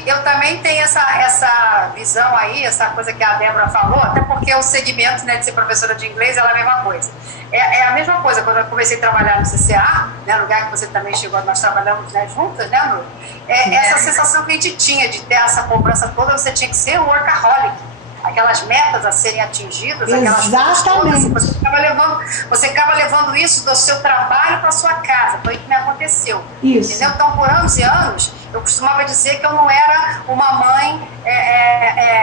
Eu também tenho essa visão aí, essa coisa que a Débora falou, até porque o segmento, né, de ser professora de inglês é a mesma coisa. É a mesma coisa, quando eu comecei a trabalhar no CCA, né, lugar que você também chegou, nós trabalhamos, né, juntas, né, Lu? Essa sensação que a gente tinha de ter essa cobrança toda, você tinha que ser um workaholic. Aquelas metas a serem atingidas, aquelas coisas todas, você acaba levando isso do seu trabalho para a sua casa. Foi o que me aconteceu. Isso. Entendeu? Então, por anos e anos, eu costumava dizer que eu não era uma mãe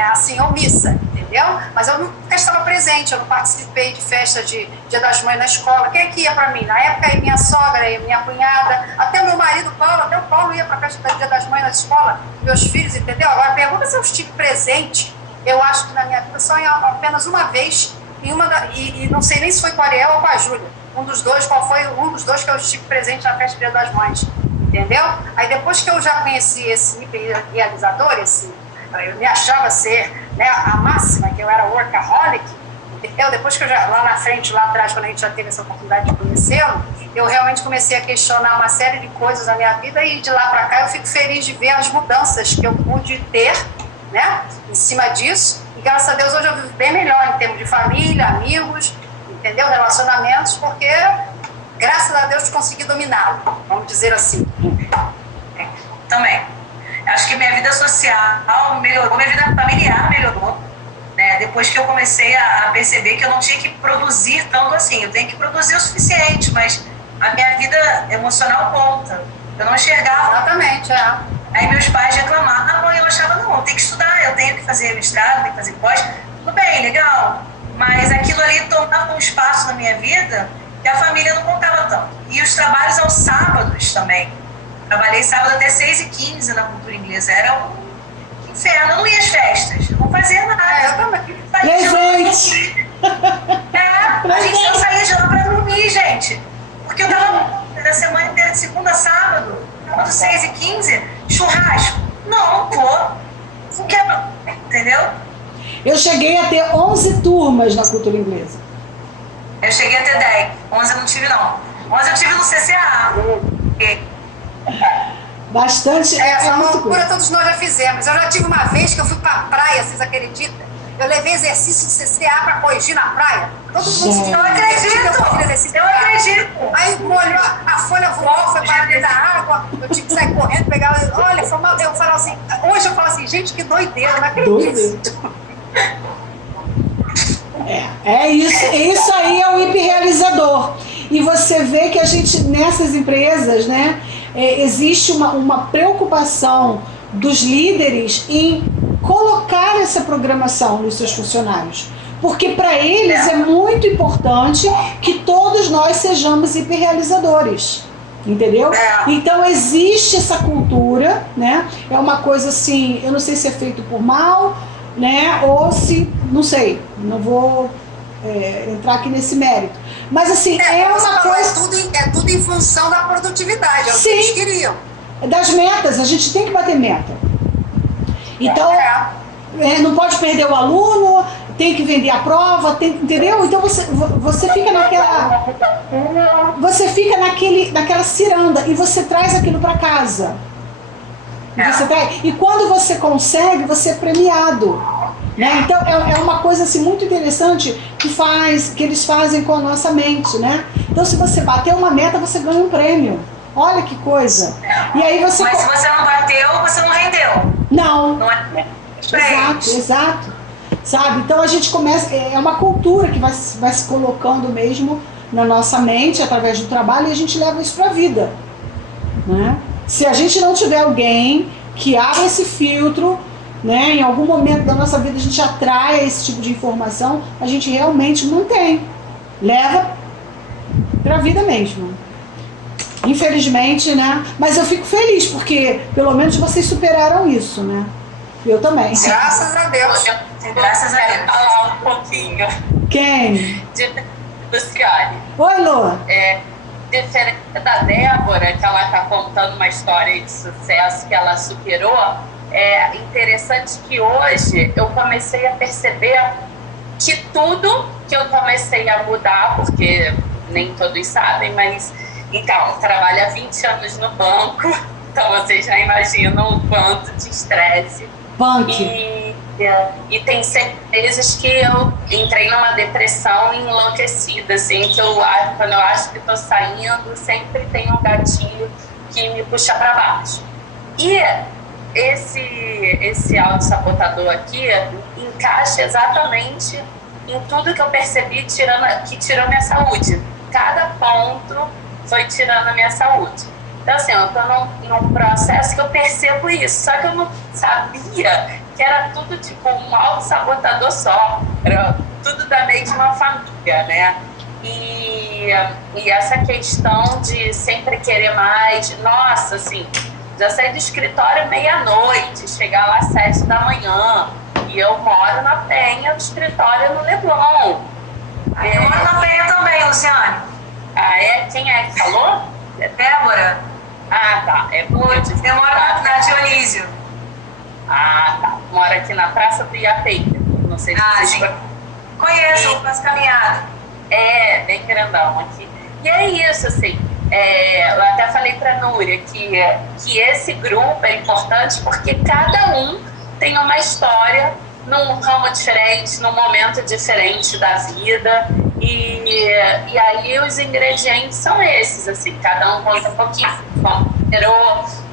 assim, omissa, entendeu? Mas eu nunca estava presente, eu não participei de festa de Dia das Mães na escola. Quem é que ia para mim? Na época, ia minha sogra, ia minha cunhada, até o meu marido Paulo, até o Paulo ia para a festa do Dia das Mães na escola, meus filhos, entendeu? Agora, pergunta se eu estive presente. Eu acho que na minha vida só apenas uma vez, e não sei nem se foi com a Ariel ou com a Júlia. Qual foi um dos dois que eu estive presente na festa do Dia das Mães, entendeu? Aí depois que eu já conheci esse hiperrealizador, eu me achava ser, né, a máxima, que eu era workaholic, entendeu? Depois que lá na frente, lá atrás, quando a gente já teve essa oportunidade de conhecê-lo, eu realmente comecei a questionar uma série de coisas na minha vida, e de lá para cá eu fico feliz de ver as mudanças que eu pude ter, né, em cima disso, e graças a Deus hoje eu vivo bem melhor em termos de família, amigos, entendeu, relacionamentos, porque graças a Deus consegui dominá-lo, vamos dizer assim. Também. Acho que minha vida social melhorou, minha vida familiar melhorou, né, depois que eu comecei a perceber que eu não tinha que produzir tanto assim, eu tenho que produzir o suficiente, mas a minha vida emocional conta, eu não enxergava. Exatamente, Aí meus pais reclamavam e eu achava, não, eu tenho que estudar, eu tenho que fazer mestrado, tenho que fazer pós, tudo bem, legal, mas aquilo ali tomava um espaço na minha vida que a família não contava tanto. E os trabalhos aos sábados também, Trabalhei sábado até 6h15 na cultura inglesa. Era um inferno. Eu não ia às festas. Não fazia nada. Eu também. Presente! Eu saía de lá pra dormir, gente. Porque eu tava da semana inteira, de segunda a sábado, sábado 6h15, churrasco. Não vou. Não quero. Entendeu? Eu cheguei a ter 11 turmas na cultura inglesa. Eu cheguei a ter 10. 11 eu não tive, não. 11 eu tive no CCA. Bastante. Essa muito loucura coisa. todos nós já fizemos. Eu já tive uma vez que eu fui pra praia, vocês acreditam? Eu levei exercício de CCA pra corrigir na praia. Todo mundo Gente. Eu acredito. Eu acredito. Aí o molho, a folha voou, foi para dentro da água, eu tive que sair correndo, pegar. Olha, foi mal. Eu falo assim, hoje eu falo assim, gente, que doideira, não acredito. Isso aí é o hiperrealizador. E você vê que a gente, nessas empresas, né, existe uma preocupação dos líderes em colocar essa programação nos seus funcionários. Porque para eles é muito importante que todos nós sejamos hiperrealizadores. Entendeu? Então existe essa cultura, né? É uma coisa assim, eu não sei se é feito por mal, né? Ou se, não sei, não vou entrar aqui nesse mérito. Mas assim, é uma coisa... É tudo em função da produtividade, é o que Sim. eles queriam. Das metas, a gente tem que bater meta. Então, não pode perder o aluno, tem que vender a prova, entendeu? Então você fica naquela... Você fica naquela ciranda e você traz aquilo para casa. E quando você consegue, você é premiado. Né? Então é uma coisa assim, muito interessante que eles fazem com a nossa mente. Né? Então se você bater uma meta, você ganha um prêmio. Olha que coisa. E aí Mas se você não bateu, você não rendeu. Não. Não é? Exato. Sabe? Então a gente começa, é uma cultura que vai se colocando mesmo na nossa mente através do trabalho e a gente leva isso para a vida. Né? Se a gente não tiver alguém que abra esse filtro, né, em algum momento da nossa vida a gente atrai esse tipo de informação, a gente realmente não tem. Leva para a vida mesmo. Infelizmente, né? Mas eu fico feliz porque pelo menos vocês superaram isso, né? Eu também. Graças a Deus. Graças a Deus. Falar um pouquinho Quem? de Luciane. Oi, Lô. Diferente da Débora, que ela está contando uma história de sucesso que ela superou, é interessante que hoje eu comecei a perceber que tudo que eu comecei a mudar, porque nem todos sabem, mas então, trabalho há 20 anos no banco, então vocês já imaginam o quanto de estresse. E tem vezes que eu entrei numa depressão enlouquecida, assim, que quando eu acho que estou saindo, sempre tem um gatilho que me puxa para baixo. E esse autossabotador aqui encaixa exatamente em tudo que eu percebi que tirou minha saúde. Cada ponto foi tirando a minha saúde. Então, assim, eu estou num processo que eu percebo isso, só que eu não sabia que era tudo tipo um autossabotador só, era tudo da mesma família, né? E essa questão de sempre querer mais, nossa, assim, já saí do escritório meia-noite, chegar lá às 7 da manhã, e eu moro na Penha, do escritório no Leblon. Eu moro na Penha também, Luciane. Ah, é? Quem é que falou? Débora. Ah, tá. Eu moro na Dionísio. Ah, tá. Moro aqui na Praça do Iapeita. Não sei se vocês sim. Conheço, faço caminhada. É, bem grandão aqui. E é isso, assim. Eu até falei pra Núria que esse grupo é importante porque cada um tem uma história num ramo diferente, num momento diferente da vida. E aí os ingredientes são esses, assim, cada um conta um pouquinho,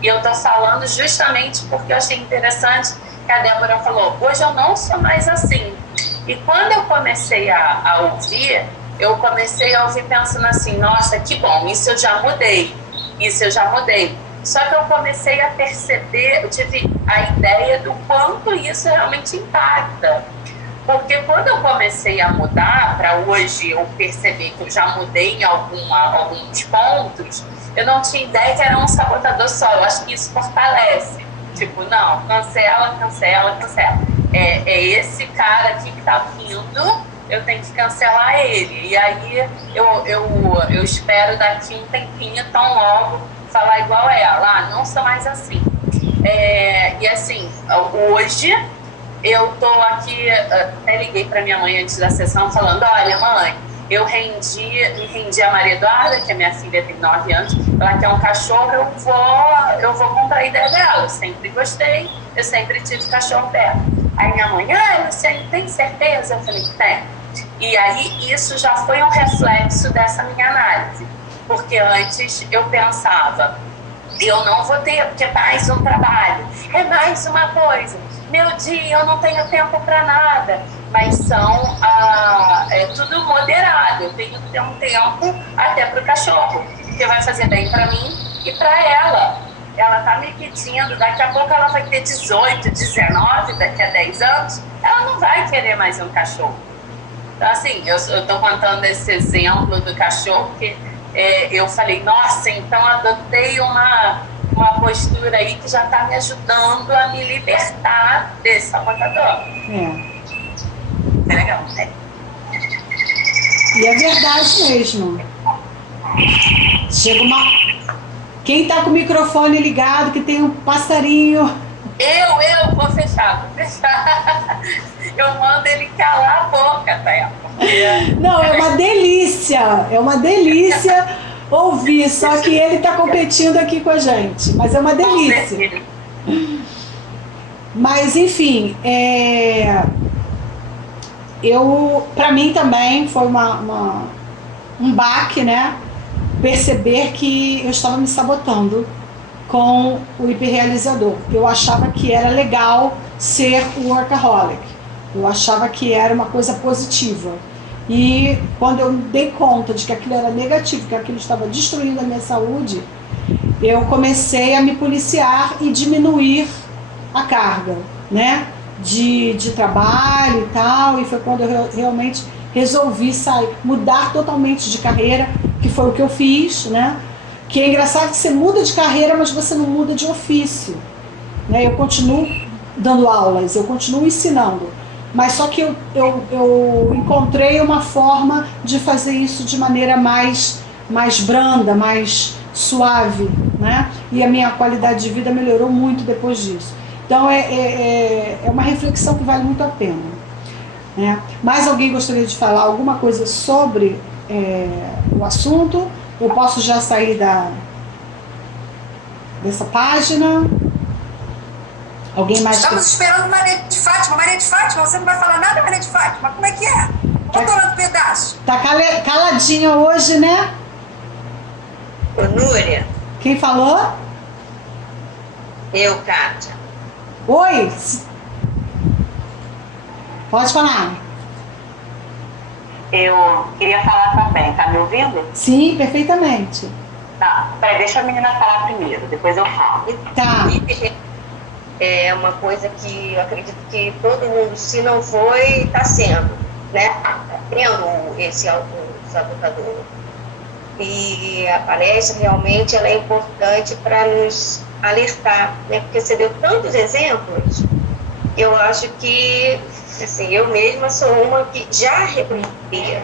e eu tô falando justamente porque eu achei interessante que a Débora falou, hoje eu não sou mais assim. E quando eu comecei a ouvir, eu comecei a ouvir pensando assim, nossa, que bom, isso eu já mudei. Só que eu comecei a perceber, eu tive a ideia do quanto isso realmente impacta. Porque quando eu comecei a mudar, para hoje eu perceber que eu já mudei em alguns pontos, eu não tinha ideia que era um sabotador só. Eu acho que isso fortalece. Tipo, não, cancela, cancela, cancela. É esse cara aqui que tá vindo, eu tenho que cancelar ele. E aí eu espero daqui um tempinho, tão logo, falar igual ela. Não sou mais assim. E assim, hoje eu tô aqui, até liguei pra minha mãe antes da sessão falando, olha mãe, me rendi a Maria Eduarda, que a minha filha tem 9 anos, ela quer um cachorro, eu vou comprar a ideia dela, eu sempre gostei, eu sempre tive cachorro perto. Aí minha mãe, você tem certeza? Eu falei, tem. E aí isso já foi um reflexo dessa minha análise, porque antes eu pensava, eu não vou ter, porque é mais um trabalho, é mais uma coisa, meu dia eu não tenho tempo para nada, mas é tudo moderado, eu tenho que ter um tempo até para o cachorro, que vai fazer bem para mim e para ela. Ela tá me pedindo, daqui a pouco ela vai ter 18, 19, daqui a 10 anos, ela não vai querer mais um cachorro. Então assim, eu tô contando esse exemplo do cachorro que eu falei, nossa, então adotei uma postura aí que já está me ajudando a me libertar desse sabotador. É legal, né? E é verdade mesmo. Chega Quem está com o microfone ligado, que tem um passarinho... Eu vou fechar. Eu mando ele calar a boca, tá? Não, é uma delícia ouvir, só que ele está competindo aqui com a gente, mas é uma delícia. Mas enfim, para mim também foi um baque, né? Perceber que eu estava me sabotando com o hiperrealizador. Eu achava que era legal ser o workaholic. Eu achava que era uma coisa positiva. E quando eu me dei conta de que aquilo era negativo, que aquilo estava destruindo a minha saúde, eu comecei a me policiar e diminuir a carga, né? De trabalho e tal. E foi quando eu realmente resolvi mudar totalmente de carreira, que foi o que eu fiz, né? Que é engraçado que você muda de carreira, mas você não muda de ofício, né? Eu continuo dando aulas, eu continuo ensinando, mas só que eu encontrei uma forma de fazer isso de maneira mais branda, mais suave, né? E a minha qualidade de vida melhorou muito depois disso. Então é uma reflexão que vale muito a pena, né? Mais alguém gostaria de falar alguma coisa sobre o assunto? Eu posso já sair dessa página? Alguém mais? Estamos esperando Maria de Fátima. Maria de Fátima, você não vai falar nada, Maria de Fátima? Como é que é? Voltando um pedaço. Tá caladinha hoje, né? Ô, Núria. Quem falou? Eu, Kátia. Oi. Pode falar. Eu queria falar também, tá me ouvindo? Sim, perfeitamente. Tá, peraí, deixa a menina falar primeiro, depois eu falo. Tá. É uma coisa que eu acredito que todo mundo, se não foi, está sendo, né? Tendo esse sabotador. E a palestra realmente ela é importante para nos alertar, né? Porque você deu tantos exemplos, eu acho que, assim, eu mesma sou uma que já reconhecia,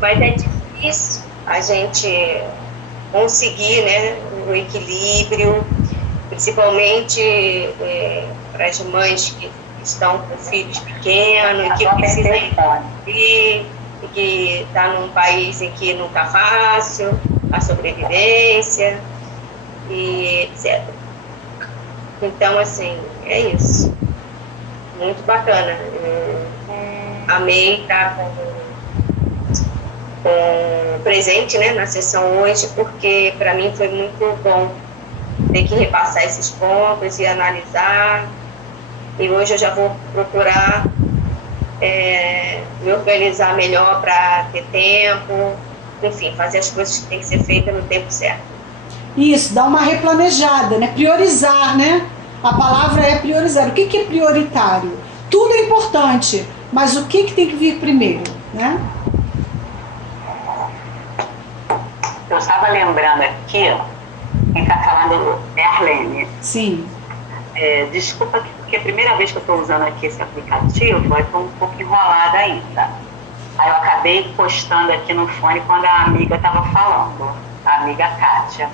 mas é difícil a gente conseguir, né, o equilíbrio, principalmente para as mães que estão com filhos pequenos, que precisam ir, e que está num país em que não está fácil a sobrevivência, e etc. Então, assim, é isso. Muito bacana. Amei estar com presente, né, na sessão hoje, porque para mim foi muito bom ter que repassar esses pontos e analisar. E hoje eu já vou procurar me organizar melhor para ter tempo, enfim, fazer as coisas que tem que ser feitas no tempo certo. Isso, dar uma replanejada, né? Priorizar, né? A palavra é priorizar. O que é prioritário? Tudo é importante, mas o que tem que vir primeiro, né? eu estava lembrando aqui, quem está falando é a Arlene. Sim. Desculpa, porque é a primeira vez que eu estou usando aqui esse aplicativo, eu estou um pouco enrolada ainda. Aí eu acabei postando aqui no fone quando a amiga estava falando, a amiga Kátia.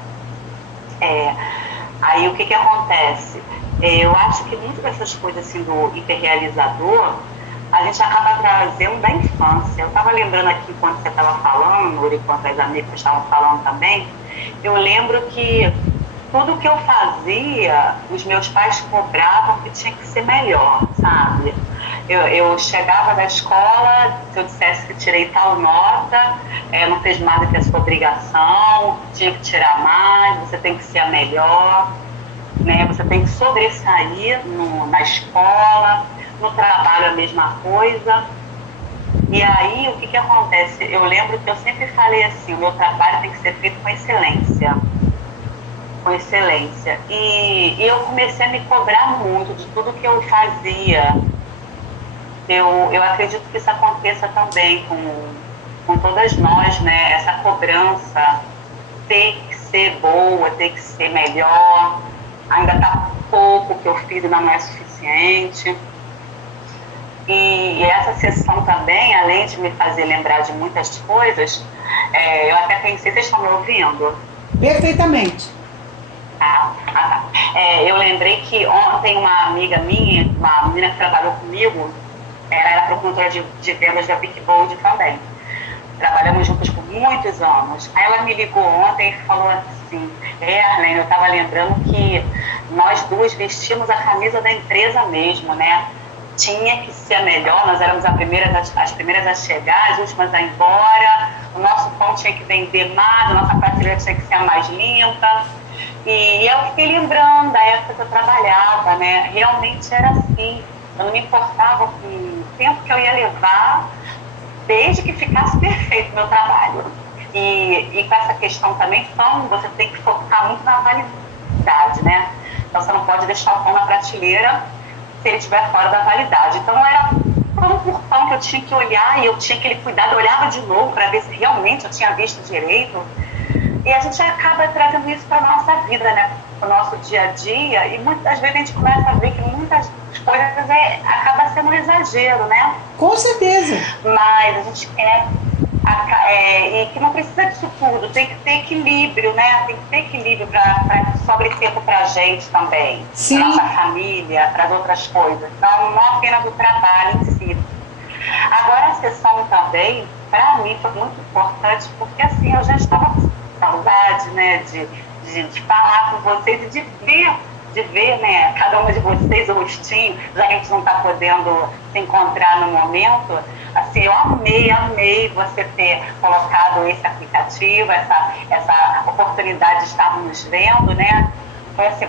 Aí o que acontece? Eu acho que muitas dessas coisas assim, do hiperrealizador, a gente acaba trazendo da infância. Eu estava lembrando aqui, quando você estava falando, enquanto as amigas estavam falando também, eu lembro que tudo que eu fazia, os meus pais cobravam que tinha que ser melhor, sabe? Eu chegava da escola, se eu dissesse que tirei tal nota, não fez mais do que a sua obrigação, tinha que tirar mais, você tem que ser a melhor, né? Você tem que sobressair na escola, no trabalho a mesma coisa. E aí, o que acontece? Eu lembro que eu sempre falei assim, o meu trabalho tem que ser feito com excelência. Com excelência. E eu comecei a me cobrar muito de tudo que eu fazia. Eu acredito que isso aconteça também com todas nós, né? Essa cobrança, ter que ser boa, ter que ser melhor. Ainda está pouco que eu fiz, ainda não é suficiente. E essa sessão também, além de me fazer lembrar de muitas coisas, eu até pensei, vocês estão me ouvindo? Perfeitamente. Eu lembrei que ontem uma amiga minha, uma menina que trabalhou comigo, ela era promotora de vendas da Big Bold também. Trabalhamos juntos por muitos anos. Aí ela me ligou ontem e falou assim, Arlene, eu estava lembrando que nós duas vestimos a camisa da empresa mesmo, né? Tinha que ser a melhor, nós éramos as primeiras a chegar, as últimas a ir embora, o nosso pão tinha que vender mais, a nossa prateleira tinha que ser a mais limpa. E eu fiquei lembrando da época que eu trabalhava, né? Realmente era assim. Eu não me importava com o tempo que eu ia levar, desde que ficasse perfeito o meu trabalho. E com essa questão também, você tem que focar muito na validade, né? Então você não pode deixar o pão na prateleira se ele estiver fora da validade. Então era pão por pão que eu tinha que olhar e eu tinha aquele cuidado, eu olhava de novo para ver se realmente eu tinha visto direito. E a gente acaba trazendo isso para a nossa vida, né? Para o nosso dia a dia. E muitas vezes a gente começa a ver que muitas coisas acaba sendo um exagero, né? Com certeza. Mas a gente quer... e que não precisa disso tudo. Tem que ter equilíbrio, né? Tem que ter equilíbrio para sobre tempo para a gente também. Sim. Para nossa família, para as outras coisas. Não apenas o trabalho em si. Agora a sessão também, para mim, foi muito importante, porque assim, eu já estava com saudade, né, de falar com vocês e de ver, né, cada uma de vocês o rostinho, já que a gente não está podendo se encontrar no momento. Assim, eu amei você ter colocado esse aplicativo, essa oportunidade de estarmos nos vendo, né? Foi assim,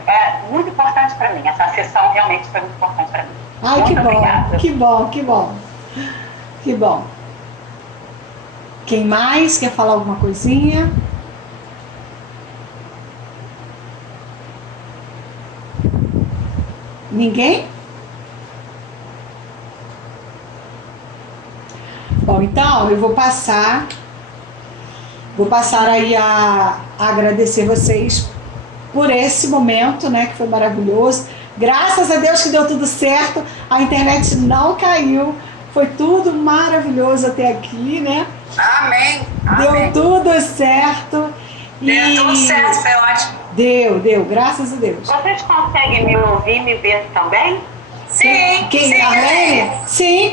muito importante para mim. Essa sessão realmente foi muito importante para mim. Ai, muito que bom, obrigada. que bom, que bom. Que bom. Quem mais quer falar alguma coisinha? Ninguém? Bom, então eu vou passar aí a agradecer vocês por esse momento, né, que foi maravilhoso. Graças a Deus que deu tudo certo, a internet não caiu, foi tudo maravilhoso até aqui, né? Amém. Deu tudo certo. Deu tudo certo, foi ótimo. Deu, graças a Deus. Vocês conseguem me ouvir e me ver também? Sim, Quem? sim. A Arlene? Sim.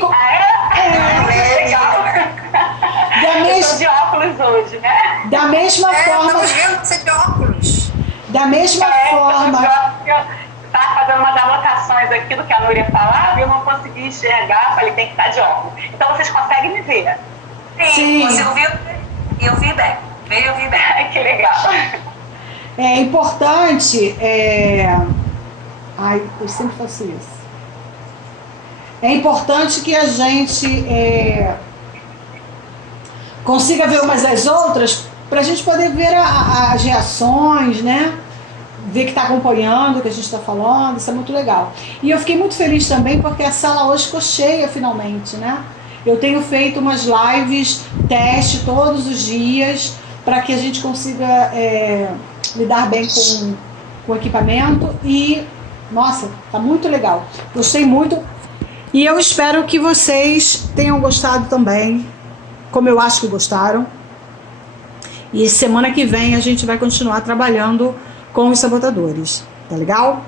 Legal. Eu tô de óculos hoje, né? Da mesma forma. Estamos vendo você de óculos. Da mesma forma. Eu estava fazendo umas anotações aqui do que a Núria falava e eu não consegui enxergar, falei, tem que estar de óculos. Então vocês conseguem me ver? Sim. Você ouviu? Eu vi bem. Eu vi bem. Que legal. É importante. Ai, eu sempre faço isso. É importante que a gente consiga ver umas às outras para a gente poder ver as reações, né? Ver que está acompanhando o que a gente está falando, isso é muito legal. E eu fiquei muito feliz também porque a sala hoje ficou cheia finalmente, né? Eu tenho feito umas lives, teste todos os dias, para que a gente consiga lidar bem com o equipamento. E, nossa, tá muito legal. Gostei muito. E eu espero que vocês tenham gostado também, como eu acho que gostaram. E semana que vem a gente vai continuar trabalhando com os sabotadores. Tá legal?